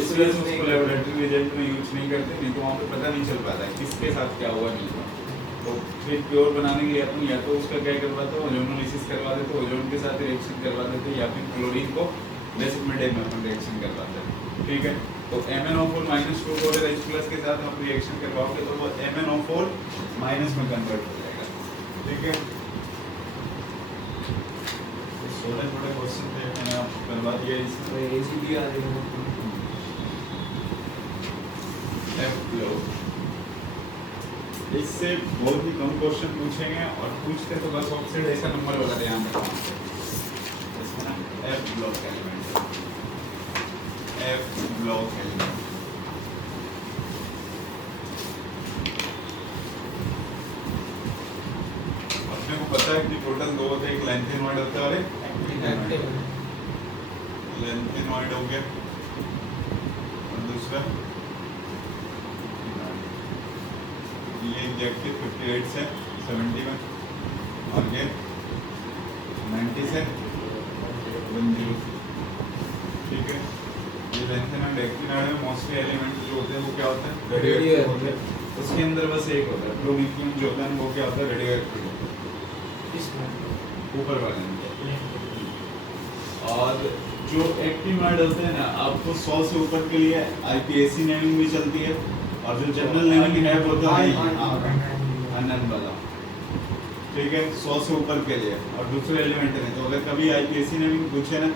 इसलिए उसको लेबोरेटरी रिजल्ट में यूज नहीं करते, नहीं तो वहाँ पे पता नहीं चल पाता है किसके साथ क्या हुआ नहीं हुआ। तो फिर प्योर बनाने के लिए अपन या तो उसका क्या करवाते हो ओजोनोलिसिस करवा देते, ओजोन के साथ रिएक्शन करवा देते, या फिर क्लोरीन को बेसिक मीडियम में अपन रिएक्शन करवाते हैं। ठीक है, तो MnO4 - 2 को अगर H प्लस के साथ आप रिएक्शन करवाओगे तो वो MnO4 माइनस में कन्वर्ट हो जाएगा। ठीक है, थोड़े थोड़े क्वेश्चन थे मैंने आप करवा दिया इसमें। AgBr इससे बहुत ही कम क्वेश्चन पूछेंगे और पूछते तो बस ऑक्सीडेशन नंबर वाला ध्यान रखना। F block element, F block element total दो होते हैं, एक लेंथेनॉइड होता है और एक एक्टिनॉइड। लेंथेनॉइड हो गया और दूसरा ये इंजेक्टिव 58 से 71 और ये 90 से 10। ठीक है, ये लेंथेनॉइड एक्टिनॉइड में मोस्टली एलिमेंट जो होते हैं वो क्या होते हैं, रेडियोएक्टिव होते हैं। उसके अंदर बस एक होता है प्रोनिथियम जो होता है वो क्या होता है, रेडियोएक्टिव ऊपर वाले में। और जो एक्टिनॉइड होते हैं ना, आपको 100 से ऊपर के लिए आईपीएससी नेमिंग भी चलती है, और जो जनरल नेमिंग है वो तो है अनन वाला। ठीक है, 100 से ऊपर के लिए। और दूसरे एलिमेंट में तो अगर कभी आईपीएससी नेमिंग पूछे ना,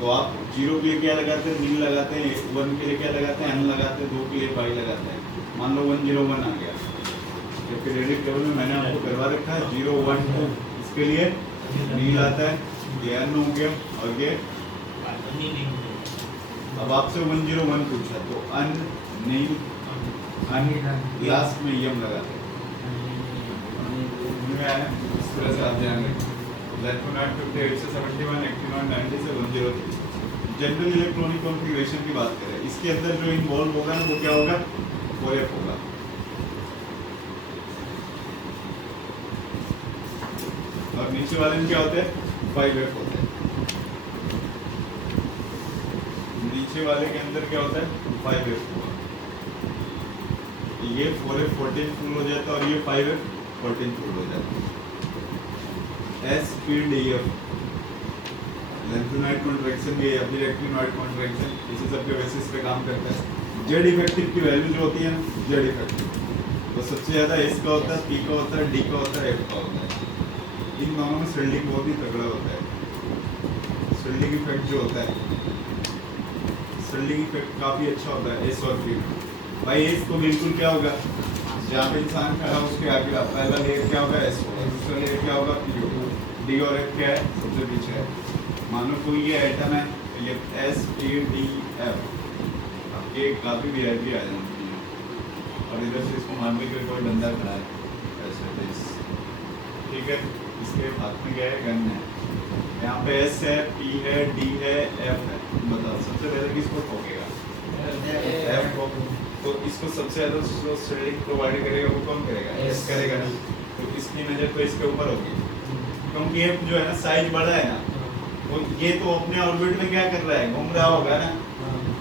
तो आप 0 के लिए क्या लगाते हैं, नील लगाते हैं, 1 के लिए क्या लगाते हैं, अन लगाते हैं, 2 के लिए पाई लगाते हैं। मान लो 101 आ गया, तो पीरियडिक टेबल में मैंने आपको करवा रखा है 0 1 2, इसके लिए नील आता है, ये अन हो गया और ये। अब आपसे 101 पूछा तो अन नील अन लास्ट में यम लगाते हैं। इस तरह से आप ध्यान रखें। लेंथेनॉइड 58 से 71, एक्टिनॉइड 90 से 103। जनरल इलेक्ट्रॉनिक कॉन्फ़िगरेशन की बात करें, इसके अंदर जो इन्वॉल्व होगा ना वो क्या होगा, 4F होगा। और नीचे वाले में क्या होते हैं, 5F होते हैं। नीचे वाले के अंदर क्या होता है, 5F होगा। ये 4F 14 फुल हो जाता है और ये 5F 14 फुल हो जाता है। SPDF लेंथेनॉइड कॉन्ट्रैक्शन ये या फिर एक्टिनॉइड कॉन्ट्रैक्शन, इसी सब के बेसिस पे काम करता है। जेड इफेक्टिव की वैल्यू जो होती है ना, जेड इफेक्टिव वो सबसे ज़्यादा एस का होता है, पी का होता है, डी का होता है, एफ का होता है। इन दोनों में स्वेल्डिंग बहुत ही तगड़ा होता है। स्वेल्डिंग इफेक्ट जो होता है, स्वेल्डिंग इफेक्ट काफ़ी अच्छा होता है एस और पी में। भाई एस तो बिल्कुल क्या होगा, जहाँ पे इंसान खड़ा उसके आगे पहला लेयर क्या होगा, एस होगा, दूसरा लेयर क्या होगा, पी होगा, डी और एफ क्या है, सबसे पीछे है। मानो कोई ये एटम है, ये एस ए डी एफ, ये काफ़ी वीआईपी आ जाती है। और इधर से इसको मारने के लिए कोई बंदा खड़ा है ऐसे इस, ठीक है, इसके हाथ में क्या है, गन है। यहाँ पे एस है, पी है, डी है, एफ है। बताओ सबसे पहले किसको ठोकेगा, एफ को। तो इसको सबसे ज़्यादा स्ट्रेलिंग प्रोवाइड करेगा वो कौन करेगा, एस करेगा ना। तो इसकी नज़र तो इसके ऊपर होगी, क्योंकि ये जो है ना साइज बड़ा है ना, वो ये तो अपने ऑर्बिट में क्या कर रहा है, घूम रहा होगा ना।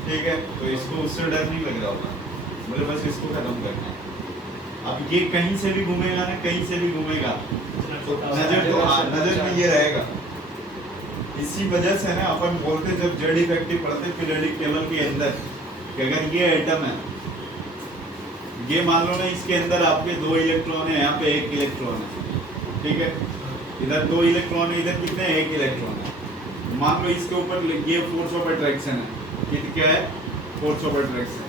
ठीक है, तो इसको उससे डर नहीं लग रहा होगा, बोले बस इसको खत्म करना है। अब ये कहीं से भी घूमेगा ना, कहीं से भी घूमेगा तो नजर तो नजर में ये रहेगा। इसी वजह से ना अपन बोलते जब जेड इफेक्टिव पढ़ते पीरियडिक टेबल के अंदर कि अगर ये एटम है, ये मान लो ना इसके अंदर आपके 2 इलेक्ट्रॉन है, यहाँ पे 1 इलेक्ट्रॉन है। ठीक है, इधर 2 इलेक्ट्रॉन है, इधर कितने, 1 इलेक्ट्रॉन है। मान लो इसके ऊपर ये फोर्स ऑफ अट्रैक्शन है, क्या है, फोर्स ऑफ अट्रैक्शन।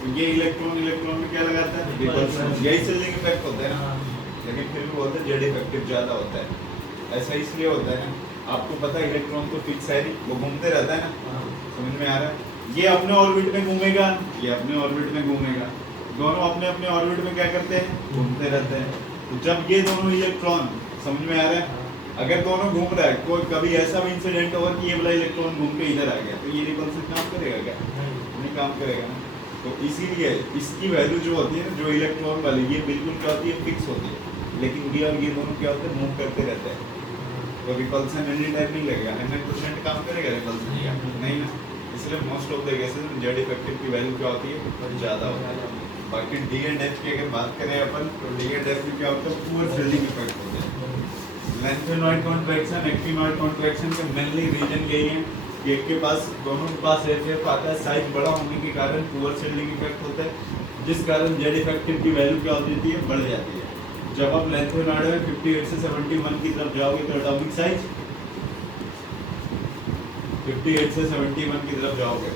तो ये इलेक्ट्रॉन में क्या लगाता है, रिपल्शन। यही स्वेलिंग इफेक्ट होता है ना, लेकिन फिर भी बोलते हैं जेड इफेक्टिव ज़्यादा होता है। ऐसा इसलिए होता है ना, आपको पता है इलेक्ट्रॉन तो फिक्स है नहीं, वो घूमते रहता है ना। समझ में आ रहा है, ये अपने ऑर्बिट में घूमेगा, ये अपने ऑर्बिट में घूमेगा, दोनों अपने अपने ऑर्बिट में क्या करते हैं, घूमते रहते हैं। तो जब ये दोनों इलेक्ट्रॉन, समझ में आ रहा है, अगर दोनों घूम रहा है, कोई कभी ऐसा भी इंसिडेंट होगा कि ये वाला इलेक्ट्रॉन घूम के इधर आ गया, तो ये रिपल्सन काम करेगा क्या, नहीं काम करेगा ना। तो इसीलिए इसकी वैल्यू जो होती है ना, जो इलेक्ट्रॉन वाली, ये बिल्कुल क्या होती है, फिक्स होती है। लेकिन ये और ये दोनों क्या होते हैं, मूव करते रहते हैं। तो रिपल्सन एनी टाइम नहीं लगेगा, 100% काम करेगा रिपल्सन क्या, नहीं ना। इसलिए मोस्ट ऑफ द केसेस में जेड इफेक्टिव की वैल्यू क्या होती है, ज़्यादा होती है। बाकी डी एंड एफ की अगर बात करें अपन, तो डी एंड एफ में क्या होता है, पुअर स्वेलिंग इफेक्ट होता है। लेंथेनॉइड कॉन्ट्रैक्शन, एक्टिनॉइड कॉन्ट्रैक्शन के मेनली रीजन यही है कि एक के पास, दोनों के पास एफ आता है, साइज बड़ा होने के कारण पुअर स्वेलिंग इफेक्ट होता है, जिस कारण जेड इफेक्टिव की वैल्यू क्या हो जाती है, बढ़ जाती है। जब आप लेंथेनॉइड में 58 से 71 की तरफ जाओगे तो एटॉमिक साइज 58 से 71 की तरफ जाओगे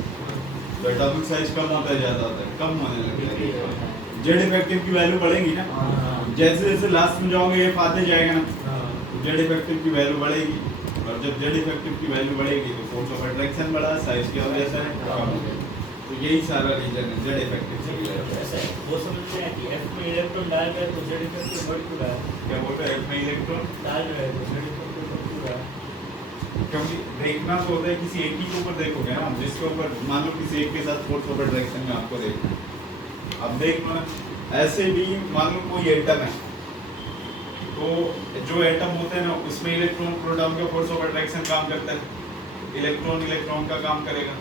तो एटॉमिक साइज कम होता है, ज़्यादा होता है, कम होने लगता है। जेड इफेक्टिव की वैल्यू बढ़ेगी ना, जैसे जैसे लास्ट में जाओगे एफ आते जाएगा ना, जेड इफेक्टिव की वैल्यू बढ़ेगी। और जब जेड इफेक्टिव की वैल्यू बढ़ेगी तो फोर्स ऑफ अट्रैक्शन बढ़ा, साइज क्या हो जाता है, कम हो जाता है। तो यही सारा रीजन है जेड इफेक्टिव। ऐसा है वो समझते हैं कि F में इलेक्ट्रॉन डाल रहा है तो Z इफेक्ट बढ़ चुका है, क्या बोलते हैं F में इलेक्ट्रॉन डाल रहा है तो Z इफेक्ट बढ़ चुका है। क्योंकि देखना तो होता है किसी एक ही के ऊपर देखोगे ना, जिसके ऊपर मान लो किसी एक के साथ फोर्स ऑफ अट्रैक्शन में आपको देखना है। अब देखो ना, ऐसे भी मान लो कोई एटम है, तो जो एटम होते हैं ना उसमें इलेक्ट्रॉन प्रोटॉन का फोर्स ऑफ अट्रैक्शन काम करता है, इलेक्ट्रॉन इलेक्ट्रॉन का काम करेगा।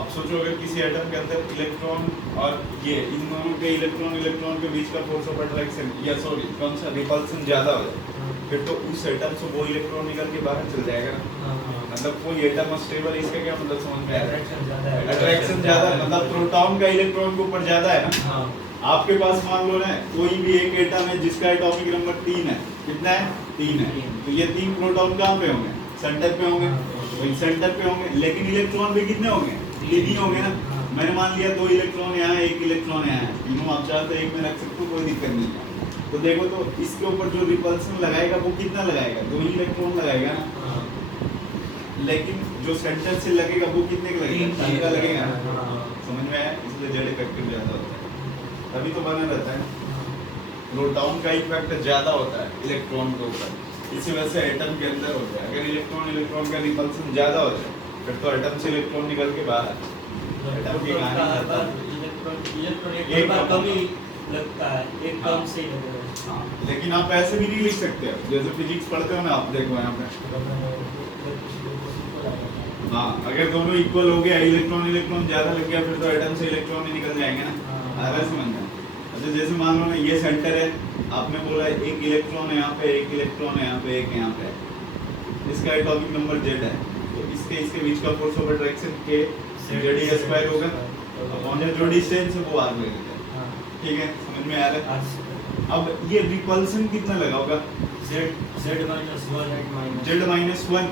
अब सोचो अगर किसी एटम के अंदर इलेक्ट्रॉन और ये इन दोनों के इलेक्ट्रॉन इलेक्ट्रॉन के बीच का फोर्स ऑफ अट्रैक्शन या सॉरी कौन सा रिपल्सन ज्यादा हो जाए, फिर तो उस एटम से वो इलेक्ट्रॉन निकल के बाहर चल जाएगा ना। मतलब कोई एटम स्टेबल, इसका क्या मतलब समझ में आ रहा है? अट्रैक्शन ज्यादा है, मतलब प्रोटॉन का इलेक्ट्रॉन के ऊपर ज्यादा है ना। आपके पास मान लो ना कोई भी एक एटम है जिसका एटॉमिक नंबर 3 है, कितना है 3 है, तो ये 3 प्रोटॉन कहाँ पे होंगे? सेंटर पे होंगे, वही सेंटर पे होंगे, लेकिन इलेक्ट्रॉन भी कितने होंगे? 3 ही होंगे ना। मैंने मान लिया 2 इलेक्ट्रॉन यहाँ है, 1 इलेक्ट्रॉन यहाँ है, तीनों आप चाहते एक में रख सकते हो, कोई दिक्कत नहीं है। तो देखो तो इसके ऊपर जो रिपल्सन लगाएगा वो कितना लगाएगा? 2 ही इलेक्ट्रॉन लगाएगा ना। लेकिन जो सेंटर से लगेगा वो कितने का लगेगा? 3 का लगेगा ना। समझ में आया? इसलिए जेड इफेक्टिव ज्यादा होता है, तभी तो बना रहता है। प्रोटॉन का इफेक्ट ज्यादा होता है इलेक्ट्रॉन के ऊपर, इसी वजह से एटम के अंदर होता है। अगर इलेक्ट्रॉन इलेक्ट्रॉन का रिपल्सन ज्यादा हो जाए फिर तो एटम से इलेक्ट्रॉन निकल के बाहर एटम की कहानी खत्म। इलेक्ट्रॉन एक बार कम ही लगता है, एक कम से ही लगेगा। हाँ, लेकिन आप ऐसे भी नहीं लिख सकते हो, जैसे फिजिक्स पढ़ते हो ना आप, देखो यहाँ पे हाँ, अगर दोनों इक्वल हो गया, इलेक्ट्रॉन इलेक्ट्रॉन ज्यादा लग गया, फिर तो एटम से इलेक्ट्रॉन ही निकल जाएंगे ना। आ रहा है समझ में? अच्छा जैसे मान लो ना ये सेंटर है, आपने बोला 1 इलेक्ट्रॉन है यहाँ पे, 1 इलेक्ट्रॉन है यहाँ पे, 1 यहाँ पे, इसका एटॉमिक नंबर Z है, तो इसके बीच का फोर्स ऑफ अट्रैक्शन के Z² होगा, अपॉन जो डिस्टेंस है वो आर ले लेते हैं। ठीक है, समझ में आ रहा है? अब ये रिपल्सन कितना लगा होगा? Z Z-1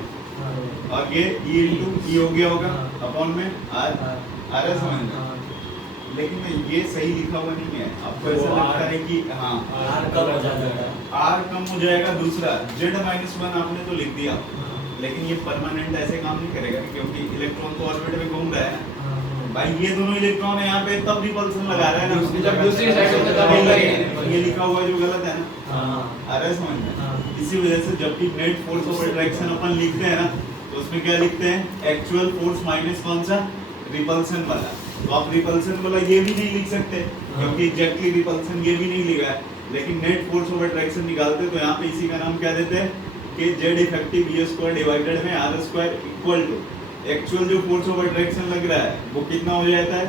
और ये E into E हो गया होगा अपॉन में R, आ रहा है समझ में? लेकिन ये सही लिखा हुआ नहीं है, आपको ऐसा लगता है कि हाँ R कम हो जाता है, R कम हो जाएगा। दूसरा Z-1 आपने तो लिख दिया, लेकिन ये परमानेंट ऐसे काम नहीं करेगा, क्योंकि इलेक्ट्रॉन तो ऑर्बिट में घूम रहा है भाई। ये दोनों इलेक्ट्रॉन है यहाँ पे, तब रिपल्सन लगा रहा है ना, जब दूसरी साइड होता है तब लगेगा। ये लिखा हुआ जो गलत है ना, आ रहा है समझ में? इसी वजह से जब भी नेट फोर्स ऑफ अट्रैक्शन अपन लिखते हैं ना, तो उसमें क्या लिखते हैं? एक्चुअल फोर्स माइनस कौन सा? रिपल्सन वाला। तो आप रिपल्सन वाला ये भी नहीं लिख सकते, क्योंकि एग्जैक्टली रिपल्सन ये भी नहीं लिखा है, लेकिन नेट फोर्स ऑफ अट्रैक्शन निकालते तो यहाँ पे इसी का नाम क्या देते हैं कि Z इफेक्टिव E² डिवाइडेड में R² इक्वल टू एक्चुअल जो फोर्स ऑफ अट्रैक्शन लग रहा है वो कितना हो जाता है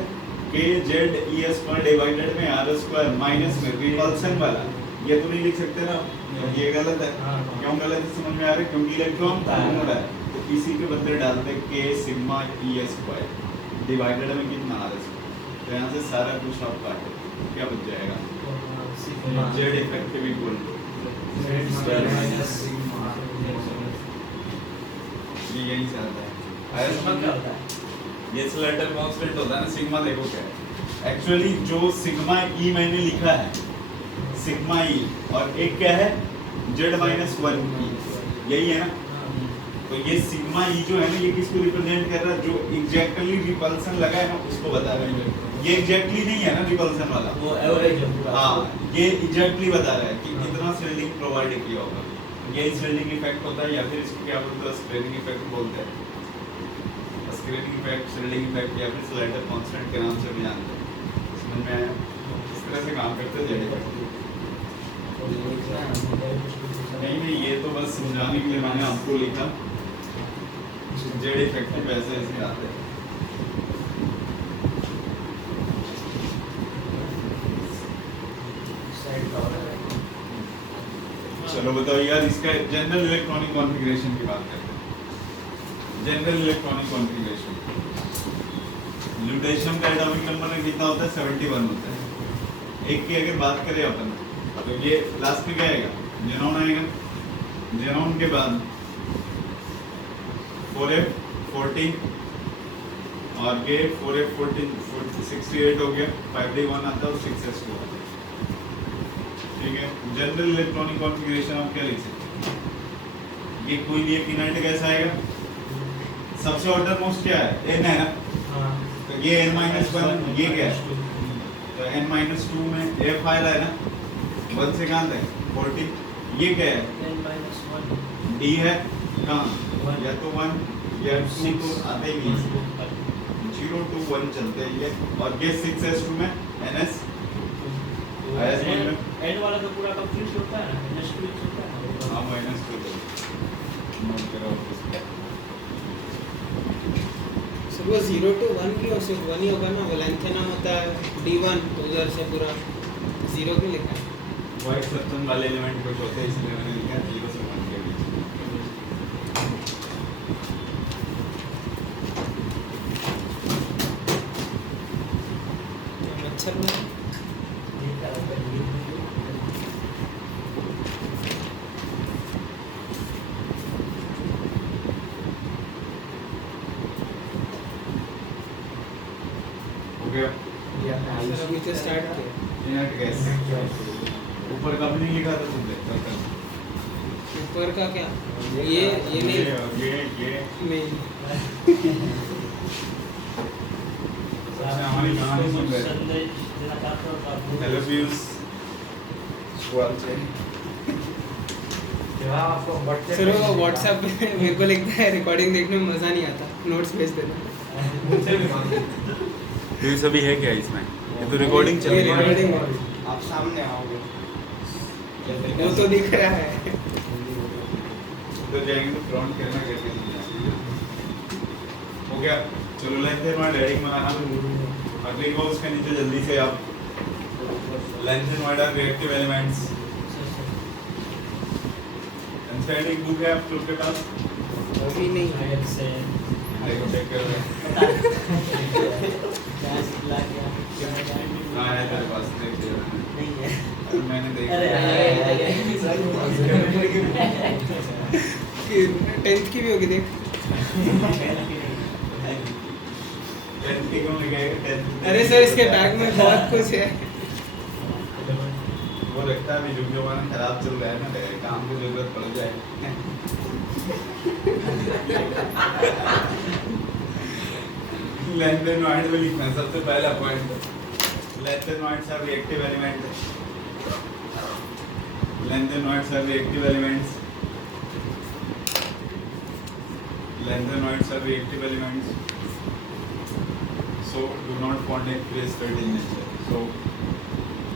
कि Z E² डिवाइडेड में R² माइनस में रिपल्सन वाला। ये तो नहीं लिख सकते ना, ये गलत है। क्यों गलत है समझ में आ रहा है? क्योंकि इलेक्ट्रॉन घूम रहा है, तो इसी के बदले डालते K सिग्मा E² डिवाइडेड में कितना R²। तो यहाँ से सारा कुछ आप काटो, क्या बच जाएगा? Z इफेक्टिव इक्वल टू ये यही से आता है। अरे समझ में? ये स्लेटर कांस्टेंट होता है ना, सिग्मा देखो क्या है एक्चुअली। जो सिग्मा E मैंने लिखा है, सिग्मा E, और एक क्या है Z-1 यही है ना। तो ये सिग्मा E जो है ना, ये किसको रिप्रेजेंट कर रहा है? जो एग्जैक्टली रिपल्सन लगा है ना उसको बता रहा है। ये एग्जैक्टली नहीं है ना रिपल्सन वाला, वो एवरेज है पूरा। हाँ, ये एग्जैक्टली बता रहा है कि कितना शील्डिंग प्रोवाइड किया होगा। यही शील्डिंग इफेक्ट होता है, या फिर इसको क्या बोलते हैं? स्क्रीनिंग इफेक्ट बोलते हैं। स्क्रीनिंग इफेक्ट, शील्डिंग इफेक्ट, या फिर स्लाइडर कांस्टेंट के नाम से भी जानते हैं। समझ में आया? इस तरह से काम करते हैं जेड इफेक्ट। नहीं, ये तो बस समझाने के लिए मैंने आपको लिखा। जेड इफेक्टिव ऐसे ऐसे आते हैं। चलो बताओ यार, इसका जनरल इलेक्ट्रॉनिक कॉन्फ़िगरेशन की बात करते हैं। जनरल इलेक्ट्रॉनिक कॉन्फ़िगरेशन, ल्यूटेशियम का एटॉमिक नंबर में कितना होता है? 71 होता है। एक की अगर बात करें अपन, तो ये लास्ट में क्या आएगा? जेनॉन आएगा। जेनॉन के बाद 4F14 और ये 4F14 68 हो गया, 5D1 आता है और 6S2 आता है। ठीक है, जनरल इलेक्ट्रॉनिक कॉन्फ़िगरेशन आप क्या लिख सकते हैं? ये कोई भी एक इनर्ट गैस आएगा, सबसे ऑर्डर मोस्ट क्या है? N है ना, तो ये N-1, ये क्या है? तो n-2 में ये फाइल है ना 1 से कहाँ तक 14 ये क्या है n-1 d है कहाँ या तो 1 या 2 तो आते ही नहीं 0 to 1 चलते हैं ये और ये 6s2 में ns आया समझ में n वाला तो पूरा कंप्लीट होता है ना n-2 होता है ना हाँ -2 तो नोट करो सर वो 0 to 1 क्यों सिर्फ 1 ही होगा ना वो लेंथ नाम होता है d1 तो उधर से पूरा 0 क्यों लिखा है वाइट सब्सटेंस वाले एलिमेंट कुछ होते हैं इसलिए मैंने लिखा 0 से 1 के बीच मच्छर में ये क्या होता है ये हो गया सर अभी तो स्टार्ट किया इनर्ट गैस ऊपर कब नहीं लिखा था तुमने सर्कल ऊपर का क्या ये नहीं ये नहीं हमारी कहानी सुन रहे हैं संदेश देना चाहते हो तो आप हेलो व्यूज सवाल से सर वो व्हाट्सएप पे मेरे को लिखता है रिकॉर्डिंग देखने में मज़ा नहीं आता नोट्स भेज देना ये सभी है क्या इसमें ये तो रिकॉर्डिंग चल रही है रिकॉर्डिंग आप सामने आओगे वो तो दिख रहा है तो जाएंगे तो फ्रंट करना करके नहीं जाएंगे हो गया चलो लेंथ एंड वाइड हेडिंग बनाना अगली को उसके नीचे जल्दी से आप lanthanide are reactive elements and एक बुक है आप लोग के पास अभी नहीं है शायद से देखो चेक कर रहे हैं क्या सिला क्या हाँ है तेरे पास देख ले नहीं है मैंने देखा अरे टेंथ की भी होगी देख टेंथ की क्यों लिखेगा टेंथ अरे सर इसके बैग में बहुत कुछ है वो लगता है अभी जुग जमाना खराब चल रहा है ना तेरे काम की जरूरत पड़ जाए लेंथ एंड वाइड में लिखना है सबसे पहला point lanthanides are reactive element lanthanides are reactive elements lanthanides are reactive elements so do not fond in phase state in nature so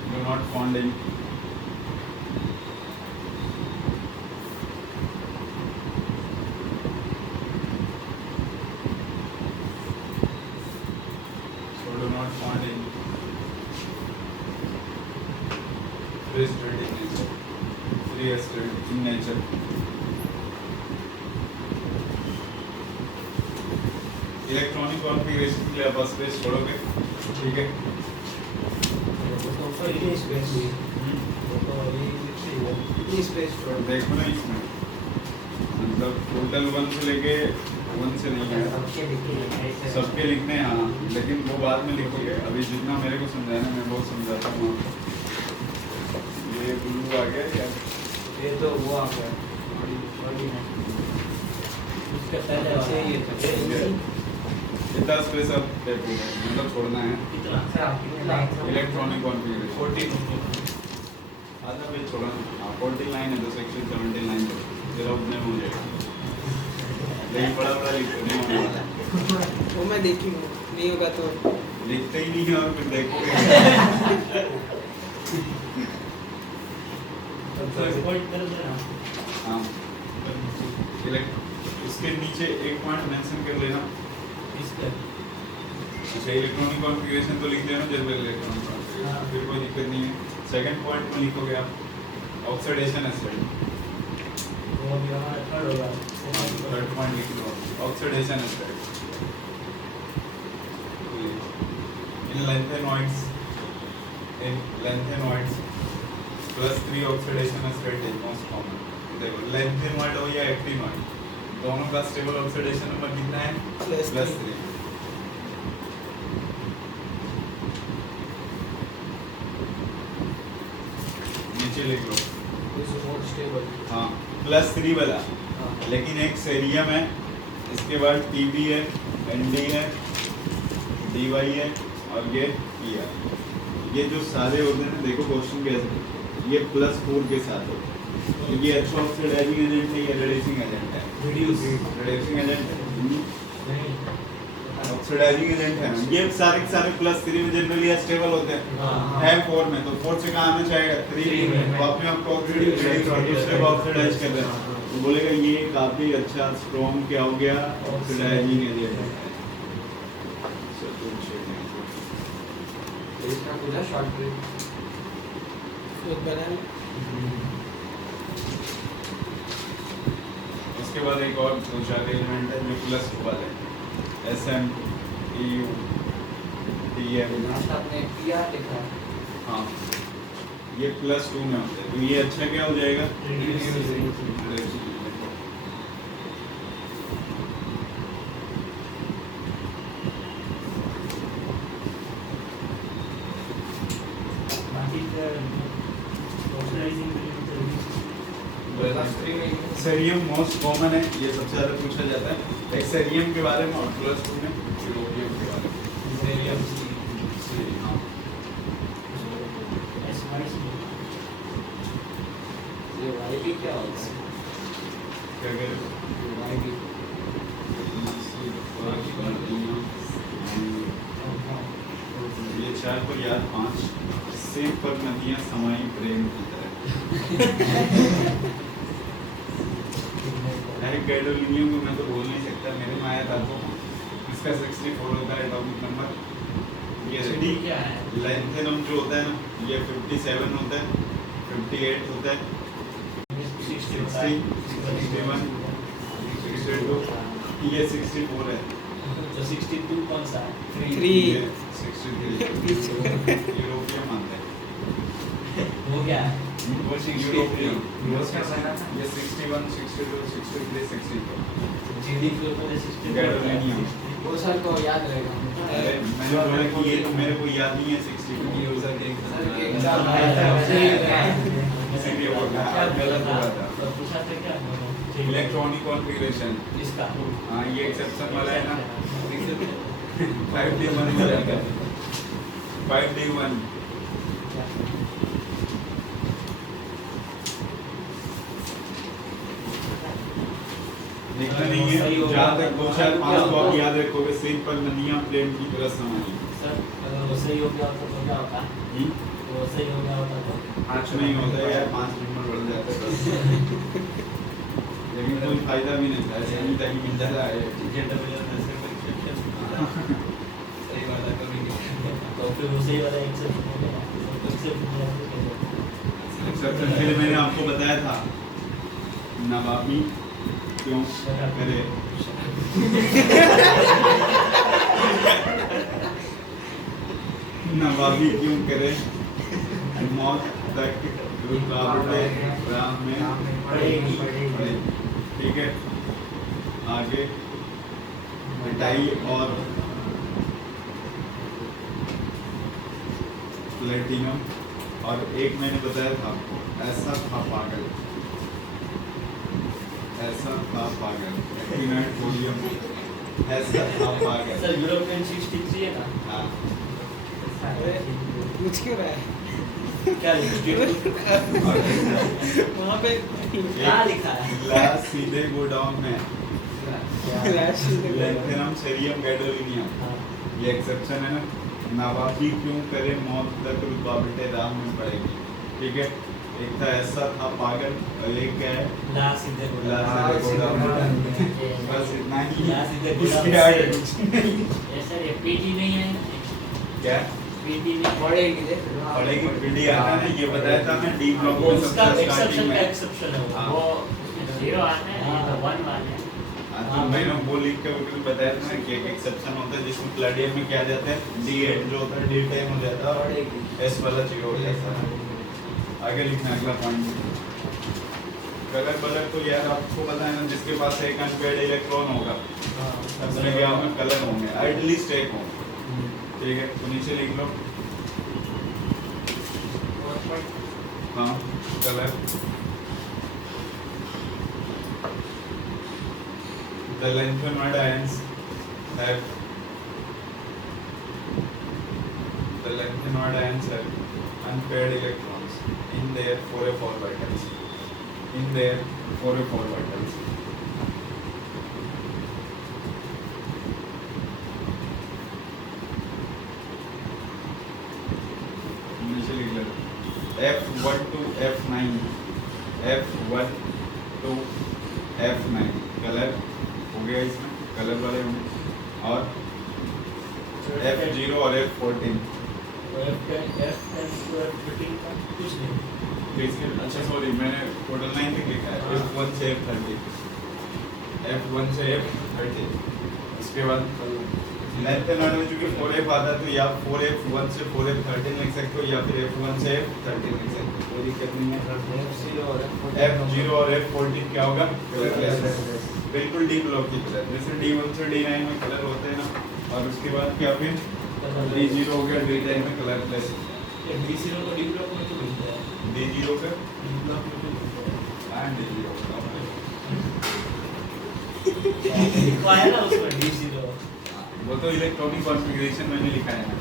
do not fond in phase state in nature free state in nature electronic configuration के लिए आप space छोड़ोगे ठीक है कितनी space छोड़ देखो ना इसमें मतलब टोटल 1 से लेके 1 से नहीं है सबके लिखने हैं हाँ लेकिन वो बाद में लिखोगे अभी जितना मेरे को समझाना मैं बहुत समझाता हूँ ये ब्लू आ गया या ये तो वो आ गया उसके पहले वाला इतना स्पेस अब मतलब छोड़ना है कितना इलेक्ट्रॉनिक कॉन्फ़िगरेशन आधा पेज छोड़ना हाँ 49 है तो सेक्शन 79 तक फिर उतने में हो जाएगा लेकिन बड़ा बड़ा लिखो नहीं होने वाला वो मैं देखूंगा नहीं होगा तो लिखते ही नहीं है और फिर देखोगे पॉइंट कर देना हाँ इसके नीचे एक पॉइंट मेंशन कर लेना इसका अच्छा इलेक्ट्रॉनिक कॉन्फ़िगरेशन तो लिख देना जनरल इलेक्ट्रॉनिक कॉन्फ़िगरेशन फिर कोई दिक्कत नहीं है सेकंड पॉइंट में लिखोगे आप ऑक्सीडेशन एस्पेक्ट वो अभी हमारा थर्ड होगा थर्ड पॉइंट लिख लो oxidation aspect in lengthenoids +3 oxidation aspect is most common देखो lengthenoid हो या actinoid दोनों का स्टेबल ऑक्सीडेशन नंबर कितना है +3 नीचे लिख लो स्टेबल हाँ +3 वाला लेकिन एक सेरियम है इसके बाद TB है ND है DY है और ये PR ये जो सारे होते हैं ना, देखो क्वेश्चन कैसे, ये +4 के साथ होते हैं। तो ये अच्छा ऑक्सीडाइजिंग एजेंट है, ये रिड्यूसिंग एजेंट है। रिड्यूसिंग एजेंट है, ऑक्सीडाइजिंग एजेंट है। ये सारे के सारे +3 में जनरली स्टेबल होते हैं। है 4 में, तो 4 से कहाँ आना चाहेगा 3 में, तो अपने आप को दूसरे को ऑक्सीडाइज कर रहे हैं, तो बोलेगा ये काफी अच्छा स्ट्रॉन्ग क्या हो गया, ऑक्सीडाइजिंग एजेंट है। इसका पूरा शॉर्ट ब्रेक उसके बाद एक और पूछा एलिमेंट है जो +12 है, SMEU TM। लास्ट आपने किया लिखा है। हाँ, ये +2 में होता है, तो ये अच्छा क्या हो जाएगा, सेरियम मोस्ट कॉमन है, ये सबसे ज्यादा पूछा जाता है। एक सेरियम के बारे में और +2 में यूरोपियम के बारे में। सेरियम हाँ, ये वाईबी क्या होता है? क्या कह रहे हो? वाईबी ये 4 पर याद 5 सेब पर नदियां समाई प्रेम की तरह। गैडोलिनियम को मैं तो बोल नहीं सकता, मेरे में आया था तो इसका 64 होता है एटॉमिक नंबर। ये क्या है? लैंथेनम जो होता है ना, ये 57 होता है, 58 होता है, 60, 61, 62, ये 64 है। तो 62 कौन सा है? 3 ये 63 यूरोपियम आता है। वो क्या है? वो यूरोपियम, ये 61, 62, 63, 64 जीडी के ऊपर 62 गैडोलिनियम। वो सर को याद रहेगा। अरे मैंने बोला कि ये तो मेरे को याद नहीं है 62 यूजर के सर के एग्जाम एग्जाम इसलिए वो गलत हुआ था। तो पूछा था क्या? इलेक्ट्रॉनिक कॉन्फ़िगरेशन, इसका हाँ ये एक्सेप्शन वाला है ना, 5D1 हो जाएगा, 5D1 लिखना नहीं है, जहाँ तक 2-4-5 को आप याद रखोगे, सिर पर नदियाँ प्लेन की तरह समाई। सर अगर वो सही हो गया होता तो क्या होता? वो सही हो गया होता तो 5 नहीं होता है यार, 5 नंबर बढ़ जाता है बस। लेकिन कोई फायदा भी नहीं था, ऐसे नहीं टाइम मिल जाता है। सही वाला कभी नहीं, तो फिर वो सही वाला एक्सेप्शन हो गया, तो एक्सेप्शन के लिए मैंने आपको बताया था, नवाबी क्यों करे, नवाबी क्यों करे, मौत तक रुकावटें राह में पड़ेगी। ठीक है, आगे मिटाई और प्लेटिनम, और एक मैंने बताया था आपको, ऐसा था पागल, ऐसा था पागल, एक्टिनाइट ऐसा था पागल। सर यूरोपियन 63 है ना? हाँ, पूछ क्यों रहा है? क्या लिखा वहाँ पे क्या लिखा है? ग्लास सीधे गोडाउन में, फ्लैश लैंथेनम सेरियम गैडोलिनियम, हाँ। ये एक्सेप्शन है ना, नवाबी क्यों करे मौत तक रुकावटें राह में पड़ेगी। ठीक है, एक था ऐसा था पागल, और एक क्या है, ला सीधे ला बोला। सीधे गोडाउन में। बस इतना ही, ला सीधे इसके आगे कुछ नहीं। ऐसा ये पीटी नहीं है, क्या पीटी नहीं पढ़ेगी देख पढ़ेगी पीडी आता है ना, ये बताया था मैं डी ब्लॉक वो में उसका सबसे एक्सेप्शन स्टार्टिंग का में। एक्सेप्शन है हाँ। वो 0 आता है, ये तो 1 1 है। तो मैंने वो लिख के बिल्कुल बताया था ना कि एक एक्सेप्शन होता है जिसमें प्लेडियम में क्या आ जाता है, D8 जो होता है D10 हो जाता है, और S वाला 0 हो जाता है। आगे लिखना अगला पॉइंट, कलर बलर तो यार आपको पता है ना, जिसके पास एक अनपेयर्ड इलेक्ट्रॉन होगा उसमें क्या होंगे, कलर होंगे, आइडली स्टेक होंगे। ठीक है, तो नीचे लिख लो, हाँ colour, the lanthanide ions have the lanthanide ions have unpaired electrons in their 4f orbitals. In their 4f orbitals. F1 to F9, F1 to F9 colour हो गया इसमें, कलर वाले होंगे और F0 और F14 कुछ नहीं। अच्छा सॉरी मैंने टोटल 9 तक लिखा है, F1 से F30, F1 से F30। उसके बाद लैंथेनॉइड में चूंकि 4f आता है तो या 4f1 से 4f13 लिख सकते हो या फिर f1 से f13 लिख सकते हो, कोई दिक्कत नहीं है। f0 और f14 क्या होगा, बिल्कुल डी ब्लॉक की तरह, जैसे d1 से d9 में कलर होते हैं ना, और उसके बाद क्या फिर d0 हो गया d10 में कलर प्लस D0 को D ब्लॉक में तो मिलता है, d0 का D ब्लॉक में तो मिलता है। लिखवाया ना उसमें D0, वो तो इलेक्ट्रॉनिक कॉन्फ़िगरेशन मैंने लिखा है ना,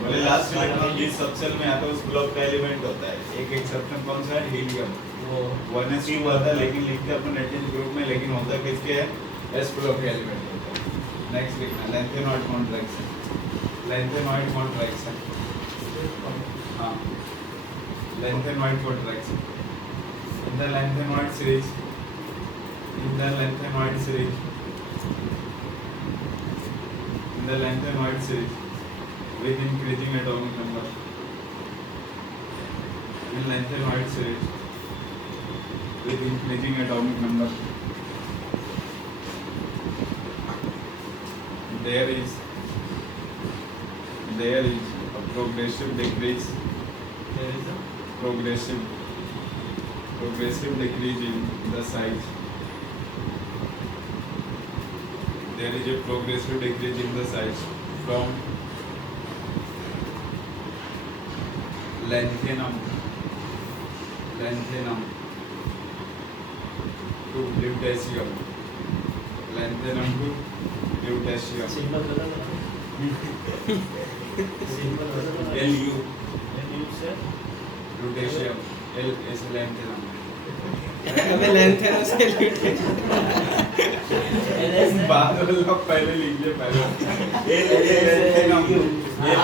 बोले लास्ट इलेक्ट्रॉन जिस सबसेल में आता है उस ब्लॉक का एलिमेंट होता है, एक एक्सेप्शन कौन सा है, हीलियम, वो 1s2 आता है लेकिन लिखते हैं अपन एटॉमिक ग्रुप में, लेकिन होता किसके है, s ब्लॉक के एलिमेंट होता है। नेक्स्ट लिखना लैंथेनॉइड कॉन्ट्रैक्शन, लैंथेनॉइड कॉन्ट्रैक्शन, हाँ lengthenoid contraction in the lengthenoid series, in the lengthenoid series, in the lengthenoid series with increasing atomic number, in lengthenoid series with increasing atomic number, there is a progressive decrease, there is a progressive decrease in the size, there is a progressive decrease in the size from lanthanum to lutetium, lanthanum to lutetium, symbol बदल रहा है, symbol बदल रहा है, Lu Lu से lutetium, L is lanthanum, हमें lanthanum से lutetium LS है, बाद में लोग पहले लीजिए पहले L is lanthanum, L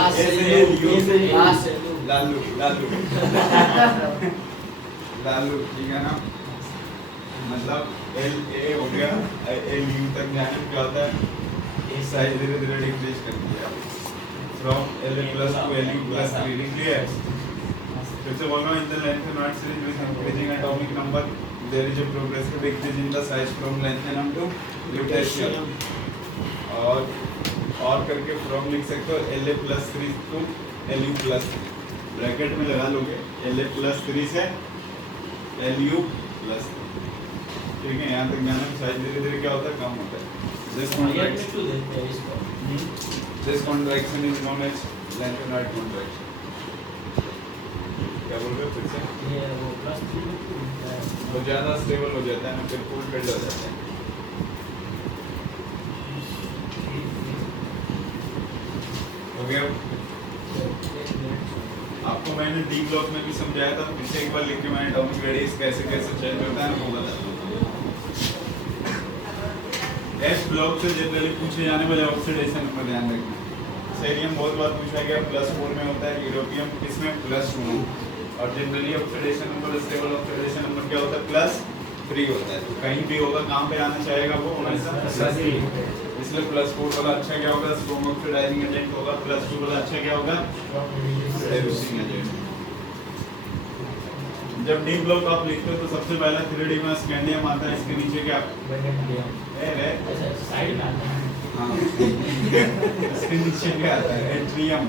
is Lu, Lalu ठीक है ना, मतलब एल ए हो गया, एल यू तक जाने में क्या होता है, इस साइज धीरे धीरे डिक्रीज करती है from L A plus two L U plus 3, clear. फिर से बोल रहा हूँ, in the lengthenide series with increasing atomic number there is a progressive decrease in the size from lanthanum to lutetium, और करके फ्रॉम लिख सकते हो L A plus 3 to L U plus 3, bracket में लगा लोगे एल ए प्लस 3 से L U plus 3, ठीक है। यहाँ तक जाने में साइज धीरे धीरे क्या होता है, कम होता है। This contraction is known as lanthanide contraction। क्या बोल रहे हो फिर से, ये वो प्लस 3 में क्यों मिलता है? वो ज़्यादा स्टेबल हो जाता है ना, फिर फुल फिल्ड हो जाता है। हो गया, आपको मैंने डी ब्लॉक में भी समझाया था, फिर से एक बार लिख के मैंने एटॉमिक रेडियस कैसे कैसे चेंज होता है ना वो बताता हूँ। एस ब्लॉक से जनरली पूछे जाने वाले ऑक्सीडेशन नंबर ध्यान रखना, सेरियम बहुत बार पूछा गया +4 में होता है, यूरोपियम किसमें +2 में, और generally oxidation number stable oxidation number क्या होता है, +3 होता है। तो कहीं भी होगा कहाँ पे आना चाहेगा वो हमेशा +3, इसलिए +4 वाला अच्छा क्या होगा, स्ट्रॉन्ग ऑक्सीडाइजिंग एजेंट होगा, +2 वाला अच्छा क्या होगा, रिड्यूसिंग एजेंट। जब डी ब्लॉक आप लिखते हो तो सबसे पहला 3D में स्कैंडियम आता है, इसके नीचे क्या है, साइड में आता है, हाँ इसके नीचे क्या आता है, एट्रियम,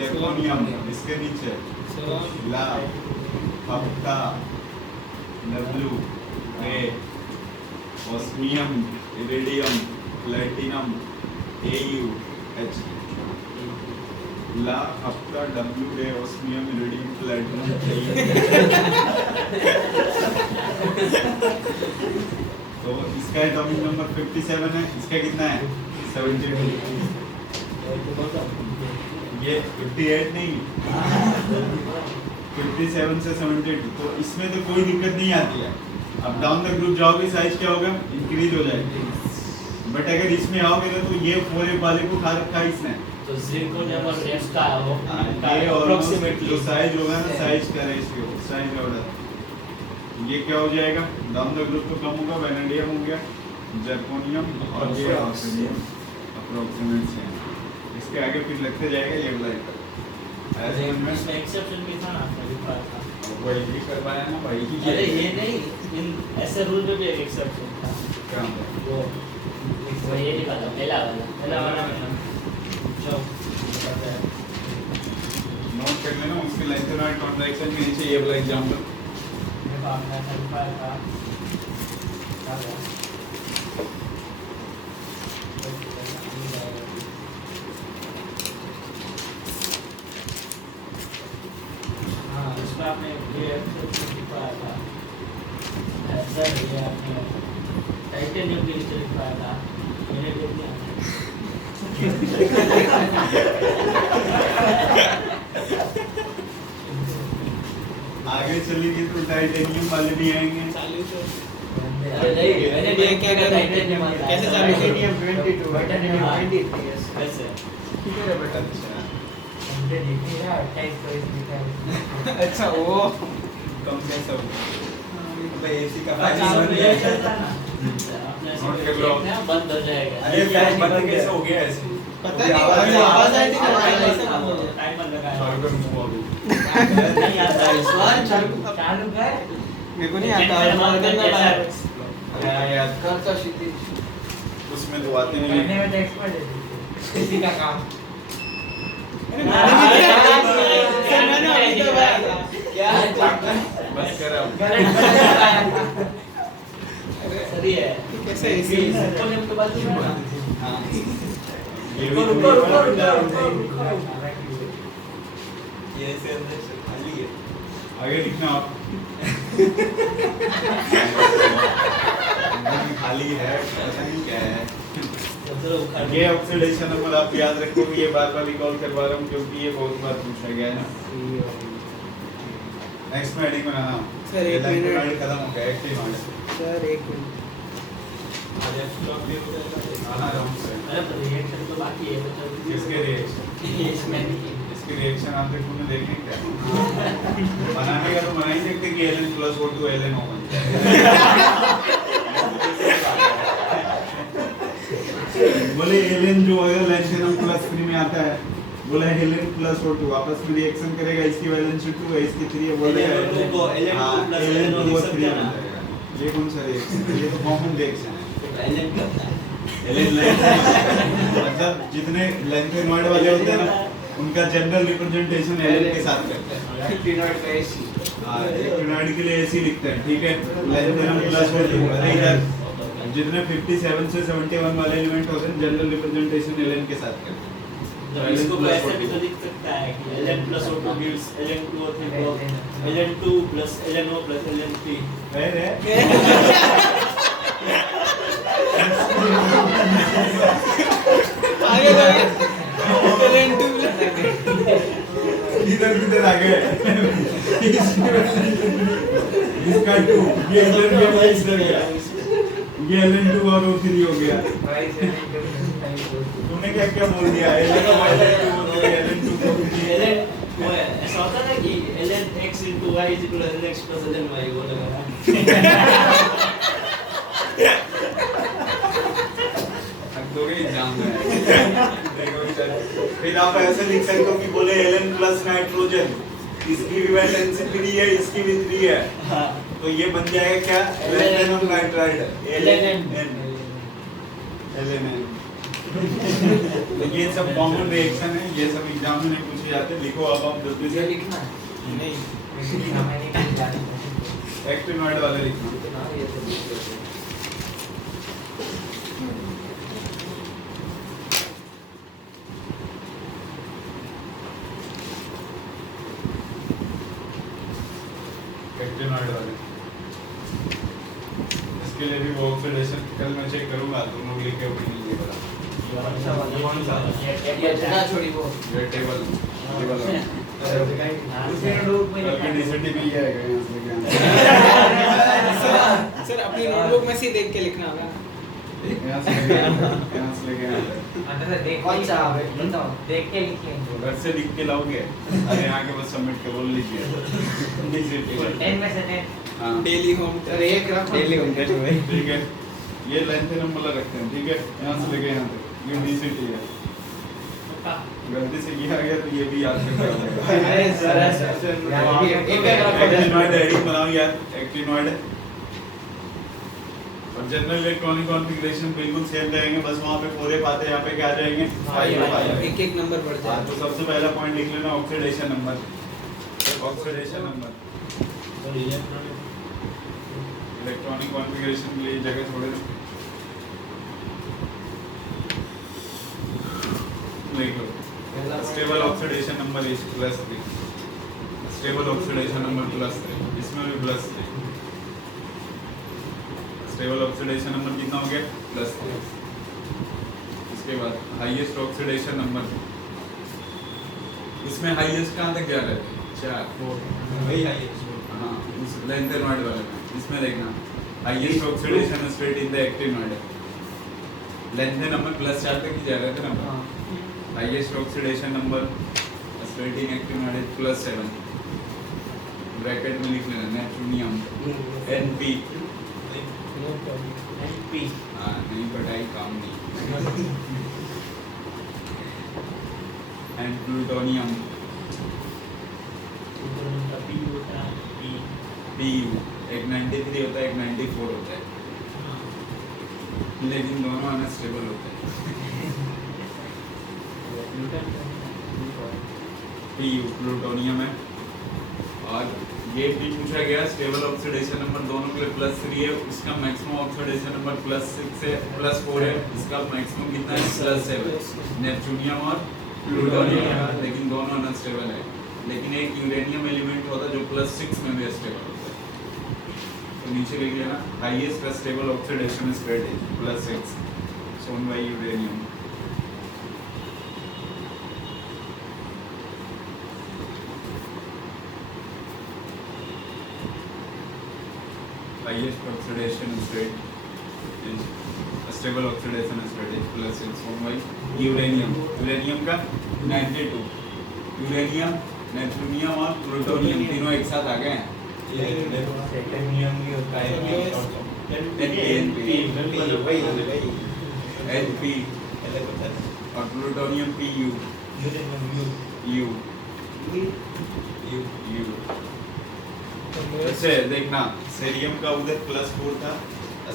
जेकोनियम, इसके नीचे ला, हफ्ता, डब्ल्यू, रे, osmium, iridium, platinum, AU, H, ला, हफ्ता, डब्ल्यू, रे, ऑस्मियम, इरिडियम, प्लेटिनम, तो इसका एटॉमिक नंबर 57 है, इसका कितना है 72। ये 58 नहीं 57 से 72, तो इसमें तो कोई दिक्कत नहीं आती है। अब डाउन द ग्रुप जाओगे साइज क्या होगा, इंक्रीज हो जाएगी। बट अगर इसमें आओगे तो ये 4F वाले को खा रखा है इसने, तो zirconium और F का वो ये approximately जो साइज होगा ना, साइज का रेशियो, साइज ऑर्डर, ये क्या हो जाएगा, डाउन द ग्रुप तो कम होगा, वैनेडियम हो गया, जर्कोनियम और ये ऑक्सीडियम अप्रोक्सीमेट से। इसके आगे फिर लगते जाएगा ये वाला ऐसे में इसमें एक्सेप्शन भी था ना, आपने लिखा था। वही भी करवाया ना भाई। अरे ये नहीं, इन ऐसे रूल में भी एक एक्सेप्शन था। काम वो ये लिखा था पहला वाला में जो नोट कर लेना उसके लेंथेनॉइड कॉन्ट्रैक्शन के नीचे ये वाला एग्जांपल। मेरे को आपने लिखा था क्या हुआ? हाँ, इसमें आपने ये एक्सेप्शन लिखा था। ऐसा ये आपने टाइटेनियम के नीचे लिखा था। मैंने देख दिया। आगे चलेंगे तो टाइटेनियम वाले भी आएंगे। अरे नहीं, मैंने ये क्या कर रहे हैं? कैसे चालू करें? टाइटेनियम 22 टाइटेनियम 23 yes कैसे? ठीक है बेटा। अच्छा वो कम कैसा हो एसी का आपने नोट कर लो। बंद हो जाएगा। अरे फैन बंद कैसे हो गया ऐसे पता नहीं, आवाज आई थी ना, टाइमर लगाया। सॉरी पर मूव हो गई। नहीं आता है। चालू कर। मेरे को नहीं आता। यार करता क्षितिज उसमें तो आते नहीं है। किसी का काम। क्या बस कर अब। सही है। कैसे ऐसे? सर्कोनियम के बाजू में ना। हाँ ये भी रुको। ये ऐसे अंदर से खाली है आगे लिखना आप। खाली है, पता नहीं क्या है। ये ऑक्सीडेशन नंबर आप याद रखो, ये बार-बार रिकॉल करवा रहा हूँ क्योंकि ये बहुत बार पूछा गया है ना। नेक्स्ट में हेडिंग बनाना। सर, एक लाइन मिनट। पॉइंट खत्म हो गया, एक्टिव नॉइड। सर एक मिनट। आना आराम से। अरे पर रिएक्शन तो बाकी है बच्चा। किसके रिएक्शन? इसमें नहीं। इसके रिएक्शन आप तक तुमने देखे क्या? बनाने का तो बना ही सकते कि Ln + O2 Ln O बन जाए। बोले Ln जो है लैंथेनम +3 में आता है, बोला Ln + O2 आपस में रिएक्शन करेगा, इसकी वैलेंसी 2 है, इसकी 3 है, बोलेगा Ln2 को Ln2 हाँ, + Ln2 Ln2 और लिख 3 सकते हैं बन ना। जाएगा। ये कौन सा रिएक्शन है? ये तो कॉमन रिएक्शन है। Ln करता है Ln मतलब जितने लैंथेनॉइड वाले होते हैं ना, उनका जनरल रिप्रेजेंटेशन Ln के साथ करते हैं। एक्टिनॉइड का एसी हाँ, एक्टिनॉइड के लिए ऐसे ही लिखते हैं, ठीक है। लैंथेनम + O2 अरे इधर जितने 57 से 71 वाले एलिमेंट होते हैं, जनरल रिप्रेजेंटेशन Ln के साथ करते हैं। तो इसको ऐसे भी तो लिख सकता है कि Ln + O2 gives Ln2O3 को Ln2 + LnO + Ln3। अरे आगे लगे। Ln2 इधर किधर आ गए? इसका 2 ये Ln के वाइस लग गया, ये Ln2 और O3 हो गया। तुमने क्या क्या बोल दिया? Ln2 Ln2 Ln वो ऐसा होता है ना कि Lnx × y = Lnx + Lny वो लगा है। दोगे एग्जाम में। देखो इधर। फिर आप ऐसे लिख सकते हो कि बोले Ln + नाइट्रोजन, इसकी भी वैलेंसी 3 है, इसकी भी 3 है, हाँ। तो ये बन जाएगा क्या? Lanthanum nitride Ln LNN। तो ये सब कॉमन रिएक्शन है, ये सब एग्जाम में नहीं पूछे जाते। लिखो अब आप जल्दी से। लिखना है नहीं। एक्टिनॉइड वाले लिखना। एक्टिनॉइड वाले इसके लिए भी वो ऑक्सीडेशन कल मैं चेक करूंगा, तुम लोग लिखे हो कि नहीं ये बता। ये जना छोड़ी वो ये टेबल टेबल डेंसिटी भी ये आएगा यहाँ से सर अपनी नोटबुक में से देख के लिखना होगा ना। यहाँ से लेके यहाँ से कौन सा बताओ देख के लिखिए घर से लिख के लाओगे अरे यहाँ के बस सबमिट के बोल लीजिए 10 में से 10 हाँ डेली होम अरे एक रखो डेली होंगे तुम्हें ठीक है ये लेंथ नंबर रखते हैं ठीक है यहाँ से लेके यहाँ तक ये डेंसिटी है गलती से ये आ गया तो ये भी याद रखना होगा अरे सर एक एक्टिनॉइड हेडिंग बनाओ यार एक्टिनॉइड और जनरल इलेक्ट्रॉनिक कॉन्फ़िगरेशन बिल्कुल सेम रहेंगे बस वहाँ पे पूरे पाते यहाँ पे क्या आ जाएंगे एक एक नंबर बढ़ हाँ, जाए। तो सबसे पहला पॉइंट लिख लेना ऑक्सीडेशन नंबर इलेक्ट्रॉनिक कॉन्फ़िगरेशन के लिए जगह छोड़ दो लिख लो stable oxidation number is +3 stable oxidation number +3 इसमें भी +3 स्टेबल ऑक्सीडेशन नंबर कितना हो गया +3 इसके बाद हाईएस्ट ऑक्सीडेशन नंबर इसमें हाईएस्ट कहाँ तक जा रहा है 4 वही हाईएस्ट हाँ उस लेंथेनॉइड वाले में इसमें देखना highest oxidation state in the actinoid length number +4 तक ही जा रहे थे number highest oxidation number state in actinoid +7 bracket में लिख लेना नेट्रोनियम NP एनपी हाँ नहीं पढ़ाई काम नहीं एंड प्लूटोनियम पी होता है पी PU एक 93 होता है एक 94 होता है लेकिन दोनों अनस्टेबल होते हैं PU प्लूटोनियम है और ये भी पूछा गया स्टेबल ऑक्सीडेशन नंबर दोनों के लिए +3 है उसका मैक्सिमम ऑक्सीडेशन नंबर +6 है +4 है इसका मैक्सिमम कितना है +7 नेपच्यूनियम और प्लूटोनियम है लेकिन दोनों अनस्टेबल है लेकिन एक यूरेनियम एलिमेंट होता है जो +6 में भी स्टेबल होता है तो नीचे लिख लेना हाईएस्ट स्टेबल ऑक्सीडेशन स्टेट है +6 shown by uranium highest oxidation state is stable oxidation state is +6 shown by uranium का 92 यूरेनियम नेप्ट्यूनियम और प्लूटोनियम तीनों एक साथ आ गए हैं सेकेंडियम भी होता है NP और प्लूटोनियम PU U जैसे देखना सेरियम का उधर +4 था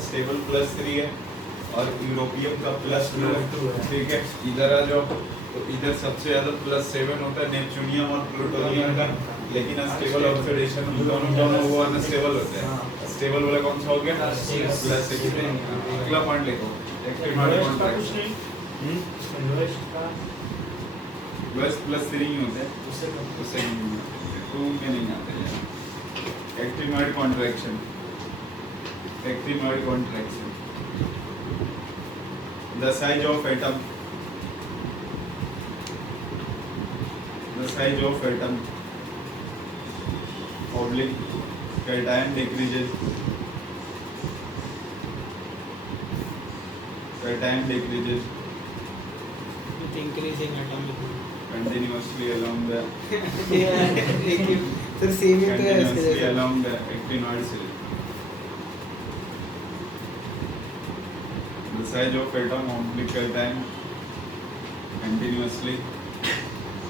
स्टेबल +3 है और यूरोपियम का +2 है ठीक है इधर आ जाओ तो इधर सबसे ज्यादा +7 होता है नेपच्यूनियम और प्लूटोनियम का लेकिन अनस्टेबल ऑक्सीडेशन दोनों वो अनस्टेबल होते हैं स्टेबल वाला कौन सा हो गया +6 अगला पॉइंट लिखो एक्टिनॉइड कॉन्ट्रैक्ट वेस्ट +3 ही होते हैं उससे 2 में नहीं आते हैं actinoid contraction the size of atom oblique cation decreases With increasing atomic continuously along the sir same ही तो है इसके जैसा। along the actinoid cell. The size of atom oblique cation continuously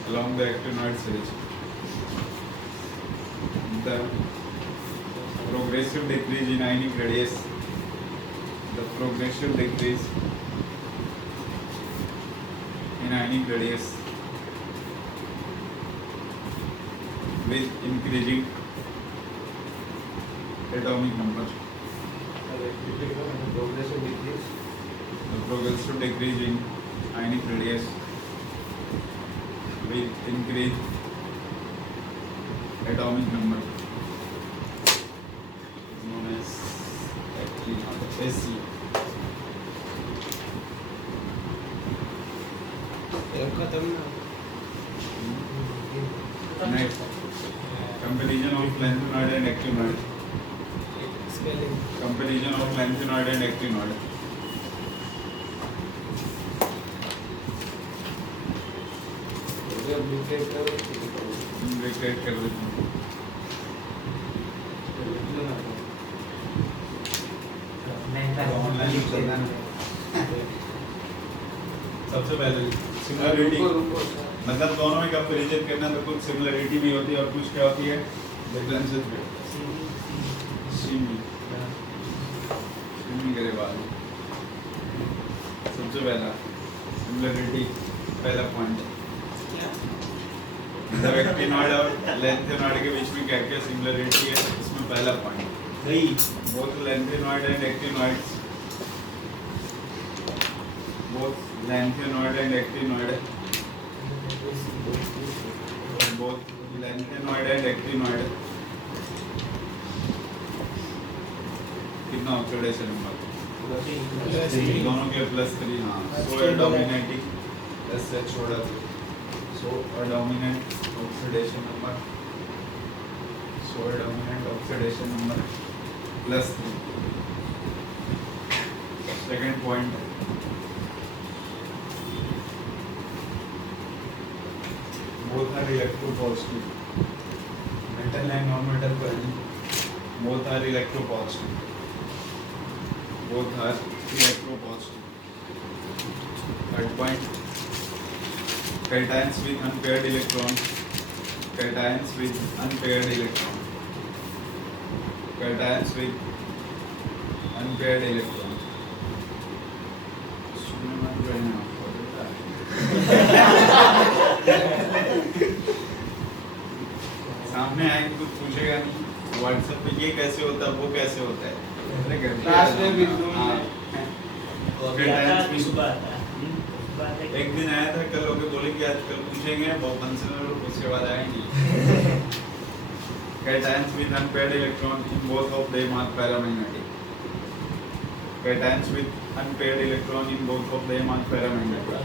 along the actinoid cell. The progressive decrease in ionic radius. The progressive decrease in ionic radius with increasing atomic number. The progressive decrease in ionic radius with increased atomic number is known as SC. खत्म ना next comparison of lanthanoid and actinoid spelling comparison of lanthanoid and actinoid recreate कर देते हैं सबसे पहले similarity मतलब दोनों में कंपैरिजन करना तो कुछ सिमिलरिटी भी होती है और कुछ क्या होती है डिफरेंसेस भी सिमी करे बाद सबसे पहला सिमिलरिटी पहला पॉइंट क्या मतलब एक्टिनॉइड और लेंथेनॉइड के बीच में क्या क्या सिमिलरिटी है इसमें पहला point both lengthenoid and actinoids both lengthenoid and actinoid कितना ऑक्सीडेशन नंबर दोनों के +3 हाँ सो डोमिनेटिंग प्लस से छोड़ा सो dominant oxidation number +3 second point both are electropositive metal and non-metal coil both are electropositive third point cations with unpaired electron cations with unpaired electron सुनने में जो है ना सामने आएंगे कुछ पूछेगा नहीं व्हाट्सएप पे ये कैसे होता है वो कैसे होता है क्लास में भी Zoom में। एक दिन आया था कल लोग बोले कि आज कल पूछेंगे बहुत फंक्शनल उसके बाद आएंगे cations with unpaired electron in both of them are paramagnetic cations with unpaired electron in both of them are paramagnetic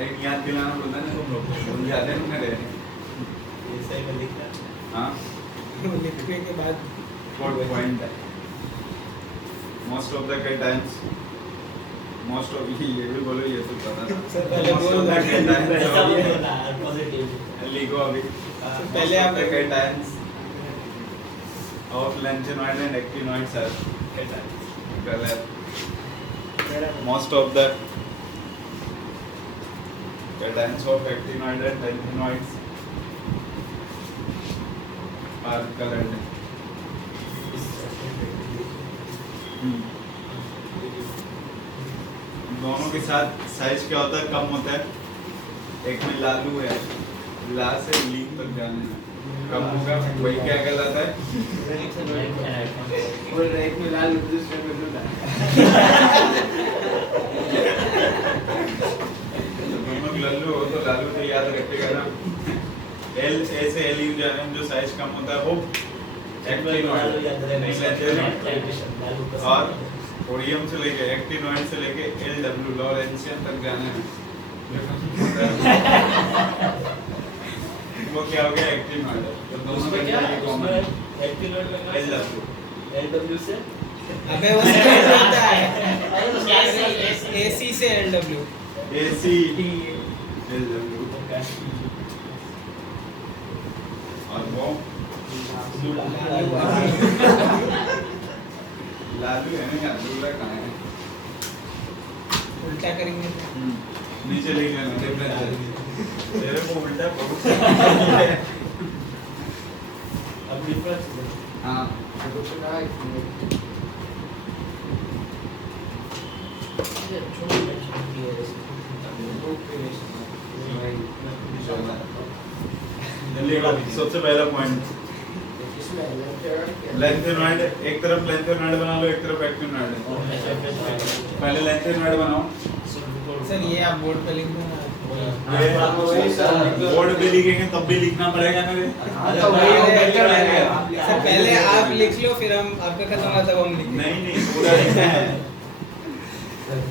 एक याद दिलाना बोलता है ना तुम लोग भूल जाते हैं ना रे हाँ लिखने के बाद फोर्थ पॉइंट है most of the cations most of ये भी बोलो ये तो पता था सर पहले बोल लिखो अभी पहले आप cations of lantanoid and actinoids are cations most of the cations of actinoid and lanthanoids are colored दोनों के साथ साइज क्या होता है कम होता है एक में लालू है ला से ली तक जाने में कम होगा वही क्या कहलाता है और एक में लाल दूसरे में दूसरा दोनों लल्लू हो तो लालू तो याद रखेगा ना एल ए से एल यू जाने में जो साइज कम होता है वो एक्टिनॉइड नहीं लेते और ओडियम से लेके एक्टिनॉइड से लेके एल डब्ल्यू लॉरेंशियन तक जाने में वो क्या हो गया एक्टिनॉइड तो दोनों में क्या कॉमन एक्टिनॉइड में एल डब्ल्यू एलडब्ल्यू से अबे वो सेपरेट होता है एसी से एलडब्ल्यू एसी एल डब्ल्यू और वो लालू है ना यार दूल्हा कहाँ है उल्टा करेंगे नीचे ले जाना डिफरेंस तेरे को उल्टा बहुत अब डिफरेंस हाँ सबसे पहला पॉइंट लेंथेनॉइड एक तरफ लेंथेनॉइड बना लो एक तरफ एक्टिनॉइड पहले लेंथेनॉइड बनाओ सर ये आप बोर्ड पे लिख दो बोर्ड पे लिखेंगे तब भी लिखना पड़ेगा ना सर पहले आप लिख लो फिर हम आपका खत्म होगा तब हम लिखेंगे नहीं पूरा लिखना है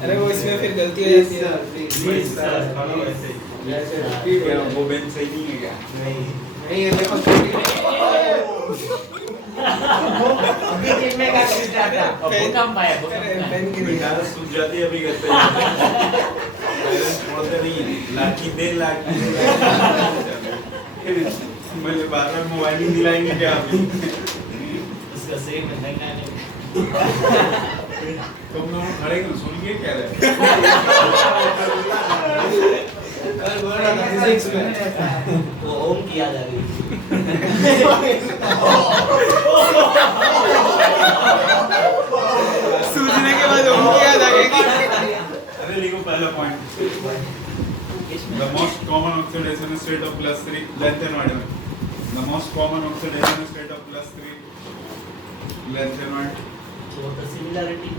अरे वो इसमें फिर गलती हो जाती है। Please, sir. खड़ो ऐसे जैसे क्या वो बेंच सही नहीं है क्या नहीं ये देखो अभी गिरने का स्टार्ट था। भूकंप आया, भूकंप आया। पेन गिर बेटा गया। सूझ जाती है अभी घर पे छोड़ते नहीं है लाठी दे लाठी मुझे बार बार मोबाइल ही दिलाएंगे क्या अभी उसका सेम है, महंगा नहीं। तुम लोग खड़े क्यों सुनिए क्या रहे कल बोल रहा था फिजिक्स में वो ओम की याद आ गई। सूझने के बाद उनकी याद आ गई। अरे लिखो पहला point The most common oxidation state of +3 length and wide. The most common oxidation state of +3 length and wide. वो तो similarity.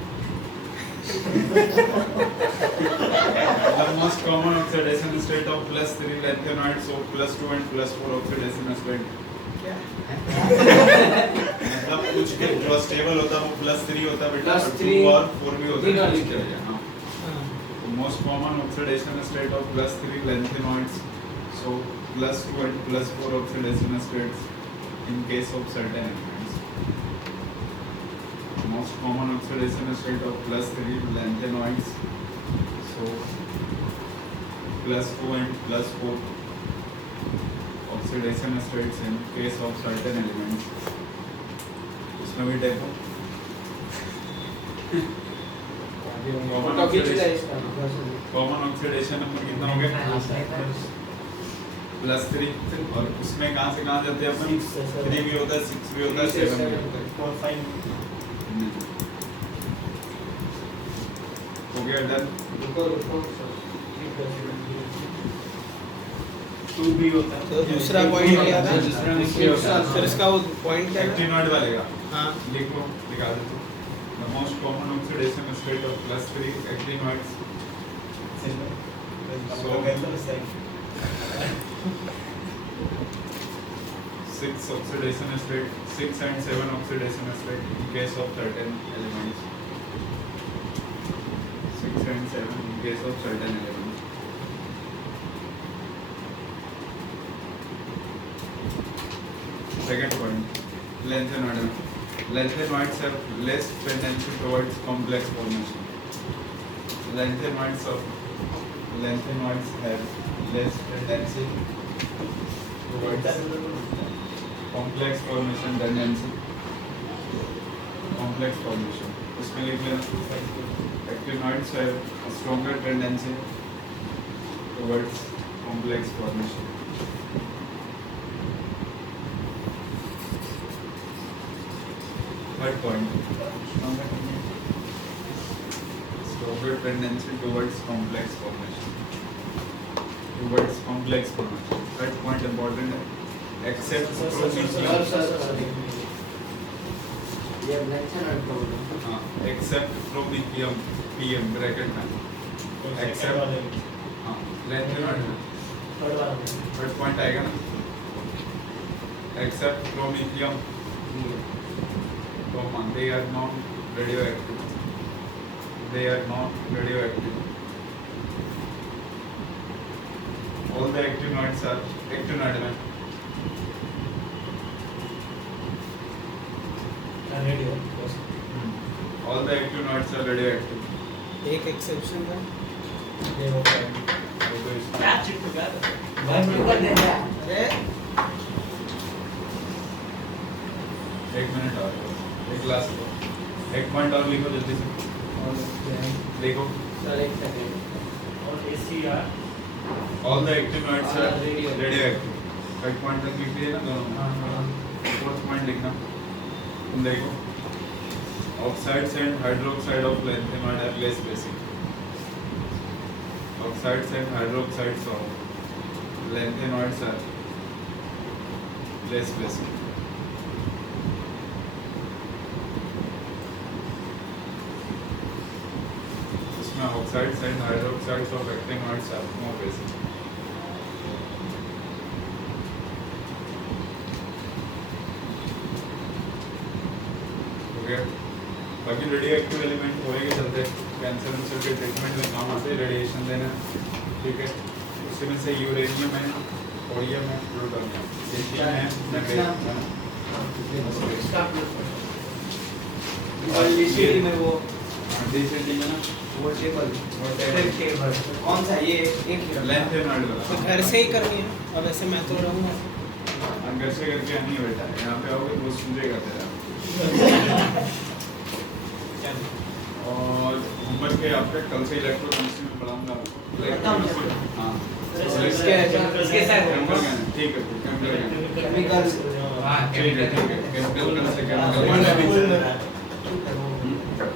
The most common oxidation state of +3 length and wide. So +2 and +4 oxidation state. मतलब कुछ के जो stable होता है वो +3 होता है बेटा +3 2 और 4 भी होता है तीनों इसके लिखे वजह, हाँ। Most common oxidation state of +3 lanthanoids. So +2 and +4 oxidation states in case of certain elements. Most common oxidation state of +3 lanthanoids. So +2 and +4 oxidation states in case of certain elements. इसमें भी देखो फोटो खींच ले इसका common oxidation number कितना हो गया +3 और उसमें कहाँ से कहाँ जाते हैं अपन 6 से 7 3 भी होता है 6 भी होता है 7 भी होता है 4 5 हो गया डन रुको रुको 2 भी होता है तो दूसरा पॉइंट क्या था? दूसरा फिर इसका वो पॉइंट क्या था? एक्टिनॉइड वाले का हाँ लिख लो निकाल दो the most common oxidation state of +3 actinoids Six oxidation state, 6 and 7 oxidation state in case of certain elements. 6 and 7 in case of certain elements. Second point, lanthanoid. Lanthanoids have less tendency towards complex formation. Lanthanoids have less tendency towards complex formation tendency. Complex formation. इसमें लिख लेना. Actinoids have a stronger tendency towards complex formation. Third point. Stronger tendency towards complex formation. Towards complex formation. Third point important है. Except chromium. ये लक्षण problem हाँ. Except chromium. PM bracket में. Except. हाँ. Lanthanoid में. थर्ड वाला Third point आएगा ना. Except chromium. They are not radioactive. They are not radioactive. All the actinoids are actinoid में. Radio All the actinoids are radioactive. एक exception था। वो तो इसमें क्या चिप हो गया भाई बिल्कुल दे दिया अरे 1 मिनट और एक ग्लास लो. एक पॉइंट और लिखो जल्दी से. लिखो. सर एक सेकंड और ACR All the actinoids are radioactive. radioactive. Third point तक लिख दिए ना दोनों. Fourth point लिखना. तुम देखो. Oxides and hydroxide of lanthanoid are less basic. Oxides and hydroxides of lanthanoids are less basic. इसमें oxides and hydroxides of actinoids are more basic. हो गया. बाकी रेडियोएक्टिव एलिमेंट होएंगे चलते. कैंसर के ट्रीटमेंट में काम आते हैं, रेडिएशन देना, ठीक है। उसमें से यूरेनियम है, थोड़ियम है, प्लूटोनियम, ये तीन है। और DCT में वो DCT में ना वो टेबल टेबल कौन सा ये एक ही लेंथ है नॉइड तो वाला। घर से ही करनी है। अब ऐसे मैं तो रहूँगा घर से करके नहीं बेटा, यहाँ पे आओगे तो सूझेगा तेरा। और होमवर्क है आपका, कल से इलेक्ट्रोकेमिस्ट्री में पढ़ाऊंगा आपको। हाँ इसके साथ ठीक है, केमिकल्स ठीक है, केमिकल से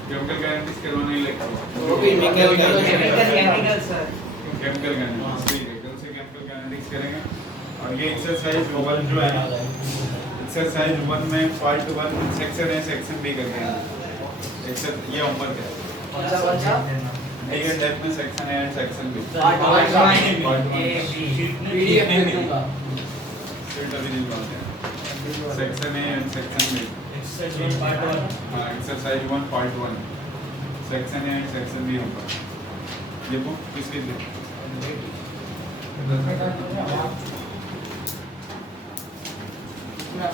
केमिकल काइनेटिक्स करवाना ही लगता है। वो भी mechanical chemical sir chemical kinetics, ठीक है, कल से केमिकल काइनेटिक्स करेंगे। और ये एक्सरसाइज 1 जो है, एक्सरसाइज 1 में पार्ट 1 सेक्शन है, सेक्शन बी करते हैं। ये होमवर्क है, अच्छा डी एंड एफ में सेक्शन है and section B. Part PDF में दूंगा फिर अभी निकालते हैं section A and section B. Exercise 1 part 1 हाँ, exercise 1 part 1 section A and section B होगा। ये बुक किसकी थी? मैं